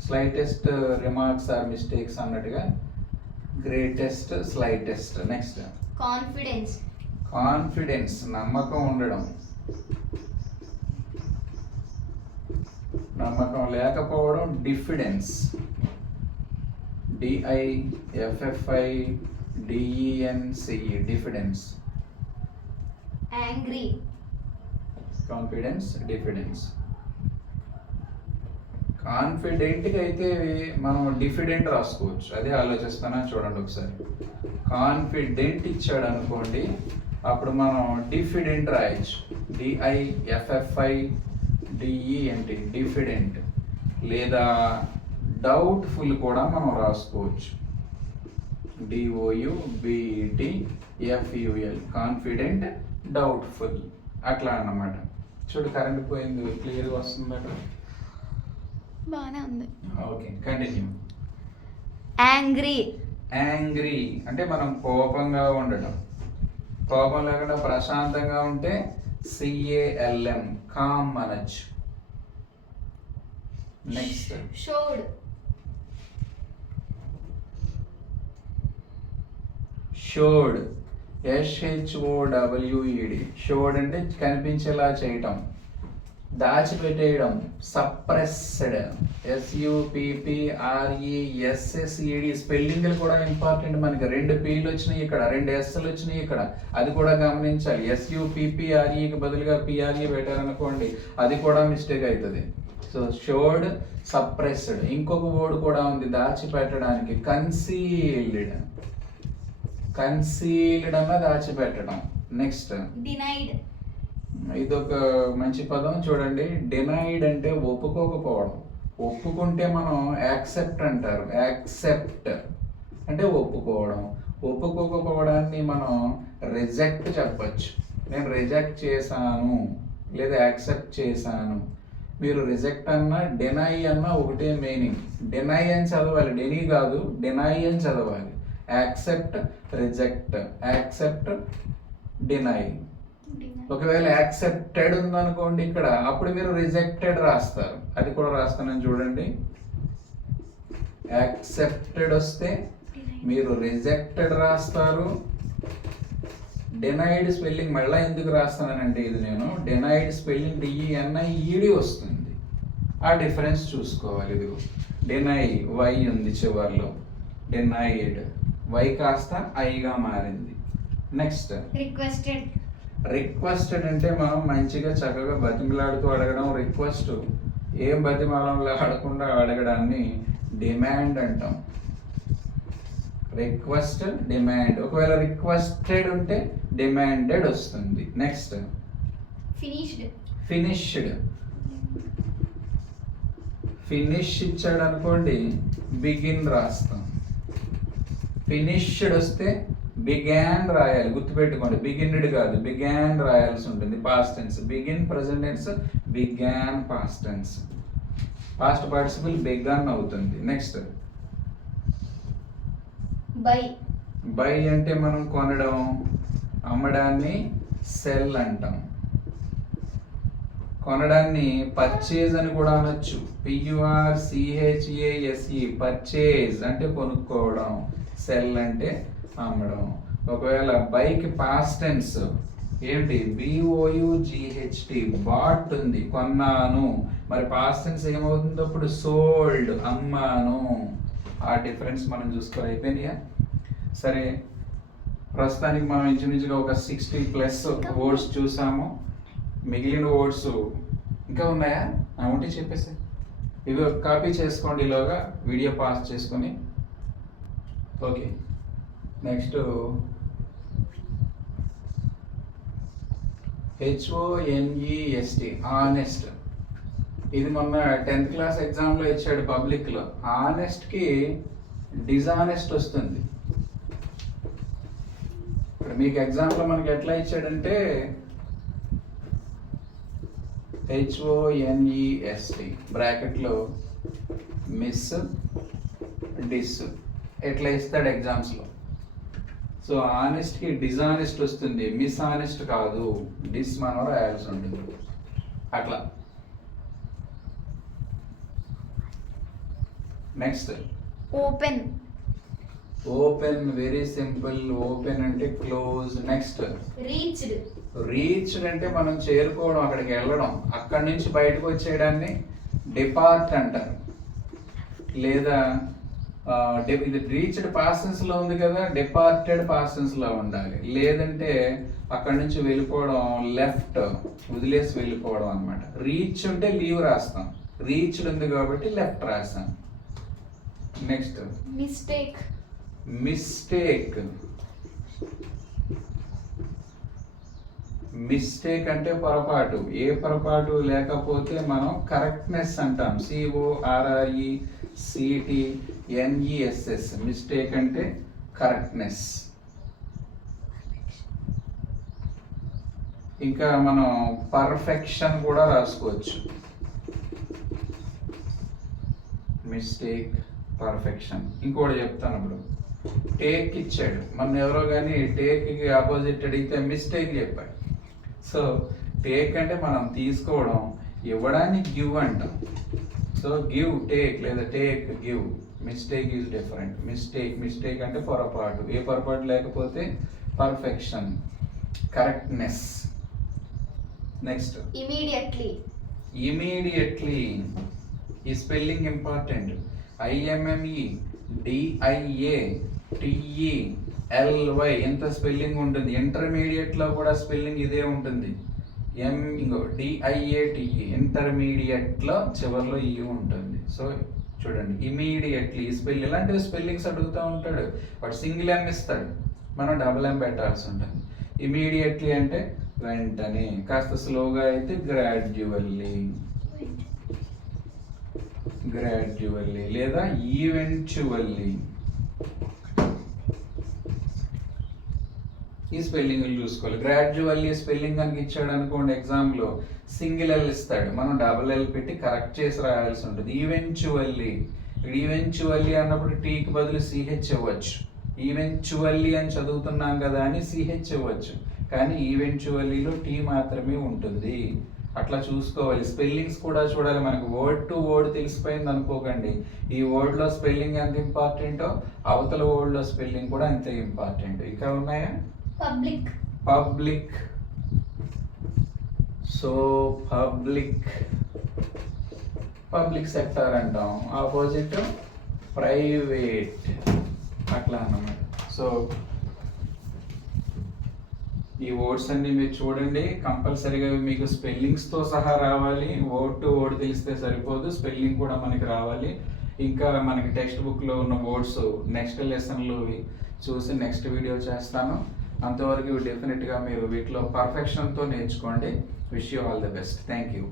Slightest remarks or mistakes అన్నట్టుగా greatest, slightest. Next confidence. Confidence నమ్మకం ఉండడం, నమ్మకం లేకపోవడం diffidence, DIFFIDENCE, diffidence. Angry. Confidence, diffidence. కాన్ఫిడెంట్గా అయితే మనం డిఫిడెంట్ రాసుకోవచ్చు, అదే ఆలోచిస్తానా చూడండి ఒకసారి. కాన్ఫిడెంట్ ఇచ్చాడు అనుకోండి, అప్పుడు మనం డిఫిడెంట్ రాయొచ్చు. DIFFIDENT diffident. లేదా డౌట్ఫుల్ కూడా మనం రాసుకోవచ్చు. DOUBETFUL కాన్ఫిడెంట్, డౌట్ఫుల్ అట్లా అన్నమాట. చూడు కరెంట్ పోయింది, క్లియర్గా వస్తుంది అక్కడ. బాగానే ఉంది. Okay, continue. యాంగ్రీ. యాంగ్రీ అంటే మనం కోపంగా ఉండటం. కోపం లేకుండా ప్రశాంతంగా ఉంటే CALM కామ్ అనొచ్చు. Next showed. Showed. SHOWED. Showed అంటే కనిపించేలా చేయటం, దాచిపెట్టేయడం. సప్రెస్డ్. SUPPRESSED. స్పెల్లింగ్లు కూడా ఇంపార్టెంట్ మనకి. 2 P'లు వచ్చినాయి ఇక్కడ, 2 S'లు వచ్చినాయి ఇక్కడ, అది కూడా గమనించాలి. SUPPREకి బదులుగా PRE పెట్టారనుకోండి, అది కూడా మిస్టేక్ అవుతుంది. So showed, suppressed. ఇంకొక వర్డ్ కూడా ఉంది దాచిపెట్టడానికి, కన్సీల్డ్. కన్సీల్డ్ అన్న దాచిపెట్టడం. Next denied. ఇదొక మంచి పదం చూడండి. డినైడ్ అంటే ఒప్పుకోకపోవడం. ఒప్పుకుంటే మనం యాక్సెప్ట్ అంటారు. యాక్సెప్ట్ అంటే ఒప్పుకోవడం. ఒప్పుకోకపోవడాన్ని మనం రిజెక్ట్ చెప్పచ్చు. నేను రిజెక్ట్ చేశాను లేదా యాక్సెప్ట్ చేశాను. మీరు రిజెక్ట్ అన్నా డినై అన్నా ఒకటే మీనింగ్. డినై అని చదవాలి, డెనీ కాదు, డినై అని చదవాలి. Accept, reject. Accept, deny. ఒకవేళ యాక్సెప్టెడ్ ఉందనుకోండి ఇక్కడ, అప్పుడు మీరు రిజెక్టెడ్ రాస్తారు. అది కూడా రాస్తానని చూడండి. యాక్సెప్టెడ్ వస్తే మీరు రిజెక్టెడ్ రాస్తారు. డినైడ్ స్పెల్లింగ్ మళ్ళీ ఎందుకు రాస్తానంటే ఇది నేను డినైడ్ స్పెల్లింగ్ DENIED వస్తుంది. ఆ డిఫరెన్స్ చూసుకోవాలి. ఇదిగో డినై వై ఉంది చివర్లో, డినైడ్ వై కాస్త ఐగా మారింది. Next requested. రిక్వెస్టెడ్ అంటే మనం మంచిగా చక్కగా బతిమలాడుతూ అడగడం. రిక్వెస్ట్ ఏం బతిమాలంలో అడగకుండా అడగడాన్ని డిమాండ్ అంటాం. Request, demand. ఒకవేళ రిక్వెస్టెడ్ ఉంటే డిమాండెడ్ వస్తుంది. Next finished. ఫినిష్డ్. ఫినిష్ ఇచ్చాడు అనుకోండి, బిగిన్ రాస్తాం. ఫినిష్డ్ వస్తే బిగాన్ రాయాలి, గుర్తుపెట్టుకోండి. బిగిన్డ్ కాదు, బిగాన్ రాయాల్సి ఉంటుంది. Past tense begin, present tense began, past tense. Past participle began అవుతుంది. Next buy. బై అంటే మనం కొనడం, అమ్మడాన్ని సెల్ అంటాం. కొనడాన్ని పర్చేజ్ అని కూడా అనొచ్చు. PURCHASE పర్చేజ్ అంటే కొనుక్కోవడం, సెల్ అంటే అమ్మడం. ఒకవేళ బైక్ పాస్ట్ టెన్స్ ఏంటి, BOUGHT బాట్ ఉంది, కొన్నాను. మరి పాస్ట్ టెన్స్ ఏమవుతుంది అప్పుడు, సోల్డ్ అమ్మాను. ఆ డిఫరెన్స్ మనం చూసుకోవాలి. అయిపోయినాయా? సరే, ప్రస్తుతానికి మనం ఇంచుమించుగా ఒక 60+ వర్డ్స్ చూసాము. మిగిలిన వర్డ్స్ ఇంకా ఉన్నాయా? ఉంటే చెప్పేసి ఇవి కాపీ చేసుకోండి ఈలోగా, వీడియో పాస్ చేసుకొని. Okay, next HONEST honest. ఇది మొన్న 10th క్లాస్ ఎగ్జామ్లో ఇచ్చాడు పబ్లిక్లో. ఆనెస్ట్కి డిజానెస్ట్ వస్తుంది. ఇప్పుడు మీకు ఎగ్జామ్లో మనకి ఎట్లా ఇచ్చాడంటే HONEST బ్రాకెట్లో మిస్, డిస్ ఎట్లా ఇస్తాడు ఎగ్జామ్స్లో. సో ఆనెస్ట్కి డిజానెస్ట్ వస్తుంది, మిస్ ఆనెస్ట్ కాదు. డిస్ మనం రాయాల్సి ఉంటుంది అట్లా. Next open. Open very simple. Open అంటే క్లోజ్. Next reached. రీచ్డ్ అంటే మనం చేరుకోవడం, అక్కడికి వెళ్ళడం. అక్కడి నుంచి బయటకు వచ్చేయడాన్ని డిపార్ట్ అంటారు. లేదా ఇది రీచ్డ్ పాస్టెన్స్ లో ఉంది కదా, డిపార్టెడ్ పాస్టెన్స్ లో ఉండాలి. లేదంటే అక్కడి నుంచి వెళ్ళిపోవడం, లెఫ్ట్ వదిలేసి వెళ్ళిపోవడం అన్నమాట. రీచ్ ఉంటే లీవ్ రాస్తాం, రీచ్డ్ ఉంది కాబట్టి లెఫ్ట్ రాస్తాం. Next mistake. మిస్టేక్. మిస్టేక్ అంటే పొరపాటు. ఏ పొరపాటు లేకపోతే మనం కరెక్ట్నెస్ అంటాం. CORRECTNESS. మిస్టేక్ అంటే కరెక్ట్నెస్. ఇంకా మనం పర్ఫెక్షన్ కూడా రాసుకోవచ్చు. Mistake, perfection. ఇంకోటి చెప్తాను ఇప్పుడు. టేక్ ఇచ్చాడు, మన ఎవరో కానీ టేక్కి ఆపోజిట్ అడిగితే మిస్టేక్ చెప్పాడు. సో టేక్ అంటే మనం తీసుకోవడం, ఇవ్వడానికి గివ్ అంటాం. సో గివ్ టేక్ లేదా take give. Mistake is different. Mistake అంటే పొరపాటు. ఏ పొరపాటు లేకపోతే పర్ఫెక్షన్, కరెక్ట్నెస్. Next immediately. ఈ స్పెల్లింగ్ ఇంపార్టెంట్. IMMEDIATELY ఎంత స్పెల్లింగ్ ఉంటుంది. ఇంటర్మీడియట్ లో కూడా స్పెల్లింగ్ ఇదే ఉంటుంది. DIATE ఇంటర్మీడియట్ లో చివరిలో ఈ ఉంటుంది. సో చూడండి, ఇమీడియట్లీ స్పెల్లింగ్. ఇలాంటివి స్పెల్లింగ్స్ అడుగుతూ ఉంటాడు. వాడు సింగిల్ ఎం ఇస్తాడు, మనం డబుల్ ఎం పెట్టాల్సి ఉంటుంది. ఇమీడియట్లీ అంటే వెంటనే. కాస్త స్లోగా అయితే గ్రాడ్యువల్లీ లేదా ఈవెంచువల్లీ. ఈ స్పెల్లింగ్ చూసుకోవాలి. గ్రాడ్యువల్లీ స్పెల్లింగ్ కనుక ఇచ్చాడు అనుకోండి, ఎగ్జామ్లో సింగిల్ ఎల్ ఇస్తాడు, మనం డబుల్ ఎల్ పెట్టి కరెక్ట్ చేసి రాయాల్సి ఉంటుంది. ఈవెంచువల్లీ అన్నప్పుడు టీకి బదులు సిహెచ్ ఇవ్వచ్చు. ఈవెంచువల్లీ అని చదువుతున్నాం కదా అని సిహెచ్ ఇవ్వచ్చు, కానీ ఈవెంచువల్లీలో టీ మాత్రమే ఉంటుంది. అట్లా చూసుకోవాలి. స్పెల్లింగ్స్ కూడా చూడాలి. మనకు వర్డ్ టు వర్డ్ తెలిసిపోయింది అనుకోకండి. ఈ వర్డ్లో స్పెల్లింగ్ ఎంత ఇంపార్టెంటో అవతల వర్డ్లో స్పెల్లింగ్ కూడా అంతే ఇంపార్టెంట్. ఇంకా ఉన్నాయా? పబ్లిక్. సో పబ్లిక్ సెక్టార్ అంటాం. Opposite private. అట్లా అన్నమాట. సో ఈ వర్డ్స్ అన్ని మీరు చూడండి. కంపల్సరీగా మీకు స్పెల్లింగ్స్తో సహా రావాలి. వర్డ్ టు వర్డ్ తెలిస్తే సరిపోదు, స్పెల్లింగ్ కూడా మనకి రావాలి. ఇంకా మనకి టెక్స్ట్ బుక్లో ఉన్న వర్డ్స్ నెక్స్ట్ లెసన్లో చూసి నెక్స్ట్ వీడియో చేస్తాను. అంతవరకు డెఫినెట్గా మీరు వీటిలో పర్ఫెక్షన్తో నేర్చుకోండి. Wish you all the best. Thank you.